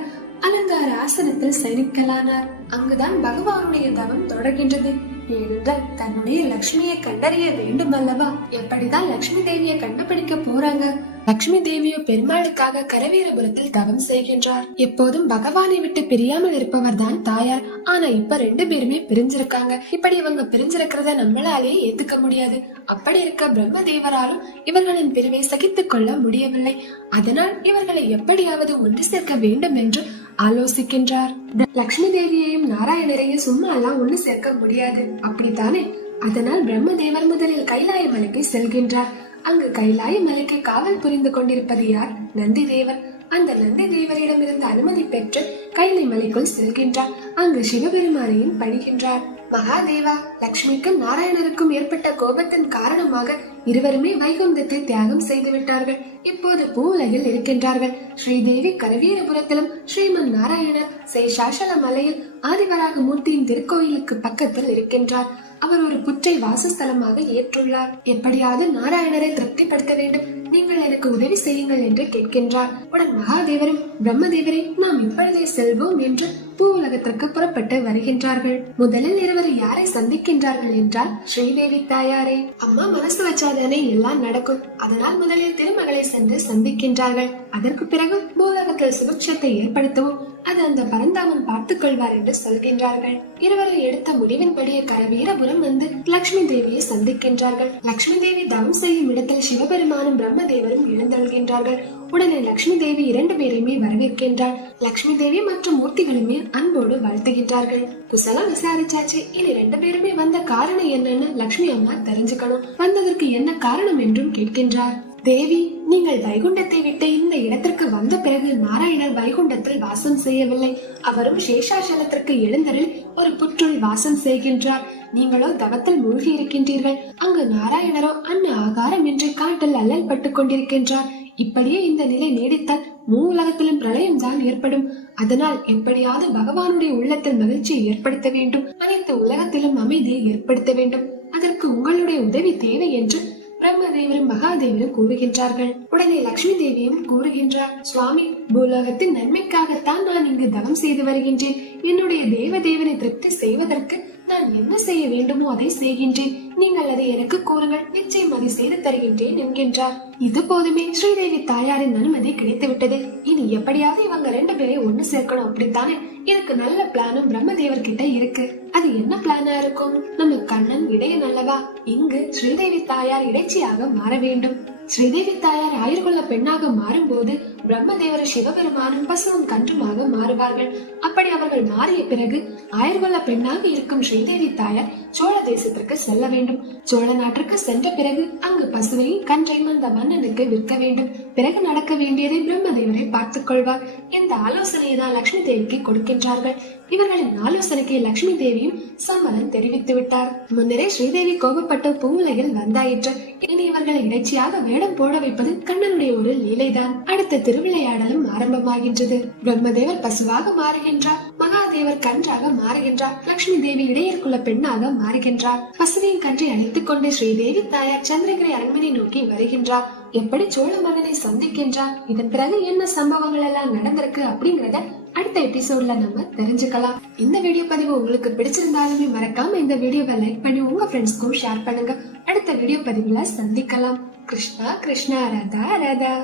அலங்கார ஆசனத்தில் சயனிக்கலானார். அங்குதான் பகவானுடைய தவம் தொடர்கின்றது. ஏனென்றால் தன்னுடைய லட்சுமியை கண்டறிய வேண்டும் அல்லவா? எப்படிதான் லட்சுமி தேவியை கண்டுபிடிக்க போறாங்க? லட்சுமி தேவியோ பெருமாளுக்காக கரவீரபுரத்தில் தவம் செய்கின்றார். எப்போதும் பகவானை விட்டு பிரியாமல் இருப்பவர் தான் தாயார். ஆனா இப்ப 2 பேருமே பிரிஞ்சிருக்காங்க. இப்படி இவங்க பிரிஞ்சிருக்கிறத நம்மளாலேயே ஏத்துக்க முடியாது. அப்படி இருக்க பிரம்மதேவராலும் இவர்களின் பிரிவை சகித்துக் கொள்ள முடியவில்லை. அதனால் இவர்களை எப்படியாவது ஒன்று சேர்க்க வேண்டும் என்று ஆலோசிக்கின்றார். லட்சுமி தேவியையும் நாராயணரையும் சும்மா எல்லாம் ஒண்ணு சேர்க்க முடியாது, அப்படித்தானே? அதனால் பிரம்மதேவர் முதலில் கைலாய மலைக்கு செல்கின்றார். அங்கு கைலாய மலைக்கு காவல் புரிந்து கொண்டிருப்பது யார்? நந்தி தேவர். அந்த நந்தி தேவரிடமிருந்து அனுமதி பெற்று கைலை மலைக்குள் செல்கின்றார். அங்கு சிவபெருமானையும் பணிகின்றார். மகாதேவா, லக்ஷ்மிக்கும் நாராயணருக்கும் ஏற்பட்ட கோபத்தின் காரணமாக இருவருமே வைகுந்தத்தை தியாகம் செய்து விட்டார்கள். இப்போது பூவுலகில் இருக்கின்றார்கள். ஸ்ரீதேவி கரவீரபுரத்திலும் ஸ்ரீமன் நாராயணர் சேஷாசல மலையில் ஆதிவராக மூர்த்தியின் திருக்கோயிலுக்கு பக்கத்தில் இருக்கின்றார். அவர் ஒரு புற்றை வாசஸ்தலமாக ஏற்றுள்ளார். எப்படியாவது நாராயணரை திருப்திப்படுத்த வேண்டும், நீங்கள் எனக்கு உதவி செய்யுங்கள் என்று கேட்கின்றார். உடன் மகாதேவரும் பிரம்மதேவரை நாம் இப்பொழுதே செல்வோம் என்று பூ உலகத்திற்கு புறப்பட்டு வருகின்றார்கள். முதலில் இருவர் யாரை சந்திக்கின்றார்கள் என்றால் ஸ்ரீதேவி தாயாரை. அம்மா மனசு வச்சாதானே எல்லாம் நடக்கும், அதனால் முதலில் திருமகளை சென்று சந்திக்கின்றார்கள். அதற்கு பிறகு பூலகத்தில் சுபிக்ஷத்தை ஏற்படுத்தவும் அது அந்த பரந்தாமன் பார்த்துக் கொள்வார் என்று சொல்கின்றார்கள். இருவரை எடுத்த முடிவின்படியே கரவீரபுரம் வந்து லட்சுமி தேவியை சந்திக்கின்றார்கள். லட்சுமி தேவி தவம் செய்யும் இடத்தில் சிவபெருமானும் பிரம்மதேவரும் எழுந்தொள்கின்றார்கள். உடனே லட்சுமி தேவி இரண்டு பேரையுமே வரவேற்கின்றார். லட்சுமி தேவி மற்றும் மூர்த்திகளுமே அன்போடு வாழ்த்துகின்றார்கள். குசலம் விசாரிச்சாச்சு, இனி ரெண்டு பேருமே வந்த காரணம் என்னன்னு லட்சுமி அம்மா தெரிஞ்சுக்கணும். வந்ததற்கு என்ன காரணம் என்றும் கேட்கின்றார். தேவி, நீங்கள் வைகுண்டத்தை விட்டு இந்த இடத்திற்கு வந்த பிறகு நாராயணர் வைகுண்டத்தில் வாசம் செய்யவில்லை. அவரும் சேஷாசலத்திற்கு எழுந்தரில் ஒரு புற்றுள் வாசம் செய்கின்றார். நீங்களோ தவத்தில் மூழ்கி இருக்கின்றீர்கள். அங்கு நாராயணரோ அன்ன ஆகாரம் என்று காட்டில் அல்லல் பட்டுக் கொண்டிருக்கின்றார். இப்படியே இந்த நிலை நீடித்தால் உலகத்திலும் பிரளயம் தான் ஏற்படும். அதனால் எப்படியாவது பகவானுடைய உள்ளத்தில் மகிழ்ச்சியை ஏற்படுத்த வேண்டும், அனைத்து உலகத்திலும் அமைதியை ஏற்படுத்த வேண்டும். அதற்கு உங்களுடைய உதவி தேவை என்று பிரம்மதேவரும் மகாதேவரும் கூறுகின்றார்கள். உடனே லட்சுமி தேவியும் கூறுகின்றார். சுவாமி, பூலோகத்தின் நன்மைக்காகத்தான் நான் இங்கு தவம் செய்து வருகின்றேன். என்னுடைய தேவதேவனை திருப்தி செய்வதற்கு நான் என்ன செய்ய வேண்டுமோ அதை செய்கின்றேன். நீங்கள் அதை எனக்கு கூறுங்கள், நிச்சயம் அதை செய்து தருகின்றேன் என்கின்றார். இது போதுமே, ஸ்ரீதேவி தாயாரின் அனுமதி கிடைத்து விட்டது. இனி எப்படியாவது இவங்க ரெண்டு பேரை ஒண்ணு சேர்க்கணும், அப்படித்தானே? இதுக்கு நல்ல பிளானும் பிரம்மதேவர் கிட்ட இருக்கு. அது என்ன பிளானா இருக்கும்? நம்ம கண்ணன் இடையன் அல்லவா? இங்கு ஸ்ரீதேவி தாயார் இடைச்சியாக மாற வேண்டும். ஸ்ரீதேவி தாயார் ஆயுர்கொள்ள பெண்ணாக மாறும்போது பிரம்மதேவர் சிவபெருமானும் பசுவும் கன்றுமாக மாறுவார்கள். அப்படி அவர்கள் மாறிய பிறகு ஆயுர்கொள்ள பெண்ணாக இருக்கும் ஸ்ரீதேவி தாயார் சோழ தேசத்திற்கு செல்ல வேண்டும். சோழ நாட்டிற்கு சென்ற பிறகு அங்கு பசுவையும் கன்றையும் அந்த மன்னனுக்கு விற்க வேண்டும். பிறகு நடக்க வேண்டியதை பிரம்மதேவரை பார்த்துக் கொள்வார். இந்த ஆலோசனையை தான் லட்சுமி தேவிக்கு கொடுக்கின்றார்கள். இவர்களின் ஆலோசனைக்கு லட்சுமி தேவியும் சம்மதம் தெரிவித்து விட்டார். முன்னரே ஸ்ரீதேவி கோபப்பட்ட பூவுலகில் வந்தாயிற்று. இனி இவர்களை இடைச்சியாக வேடம் போட வைப்பது கண்ணனுடைய ஒரு லீலைதான். அடுத்த திருவிளையாடலும் ஆரம்பமாகின்றது. பிரம்மதேவர் பசுவாக மாறுகின்றார், மகாதேவர் கன்றாக மாறுகின்றார், லட்சுமி தேவி இடையற்குள்ள பெண்ணாக மாறுகின்றார். பசுவின் கன்றை அழைத்துக் கொண்டு ஸ்ரீதேவி தாயார் சந்திரகிரி அரண்மனை நோக்கி வருகின்றார். எப்படி சோழ மன்னனை சந்திக்கின்றார், இதன் பிறகு என்ன சம்பவங்கள் எல்லாம் நடந்திருக்கு அப்படிங்கறத அடுத்த எபிசோட்ல நம்ம தெரிஞ்சுக்கலாம். இந்த வீடியோ பதிவு உங்களுக்கு பிடிச்சிருந்தாலுமே மறக்காம இந்த வீடியோவை லைக் பண்ணி உங்க ஃப்ரெண்ட்ஸ்க்கும் ஷேர் பண்ணுங்க. அடுத்த வீடியோ பதிவுல சந்திக்கலாம். கிருஷ்ணா கிருஷ்ணா, ராதா ராதா.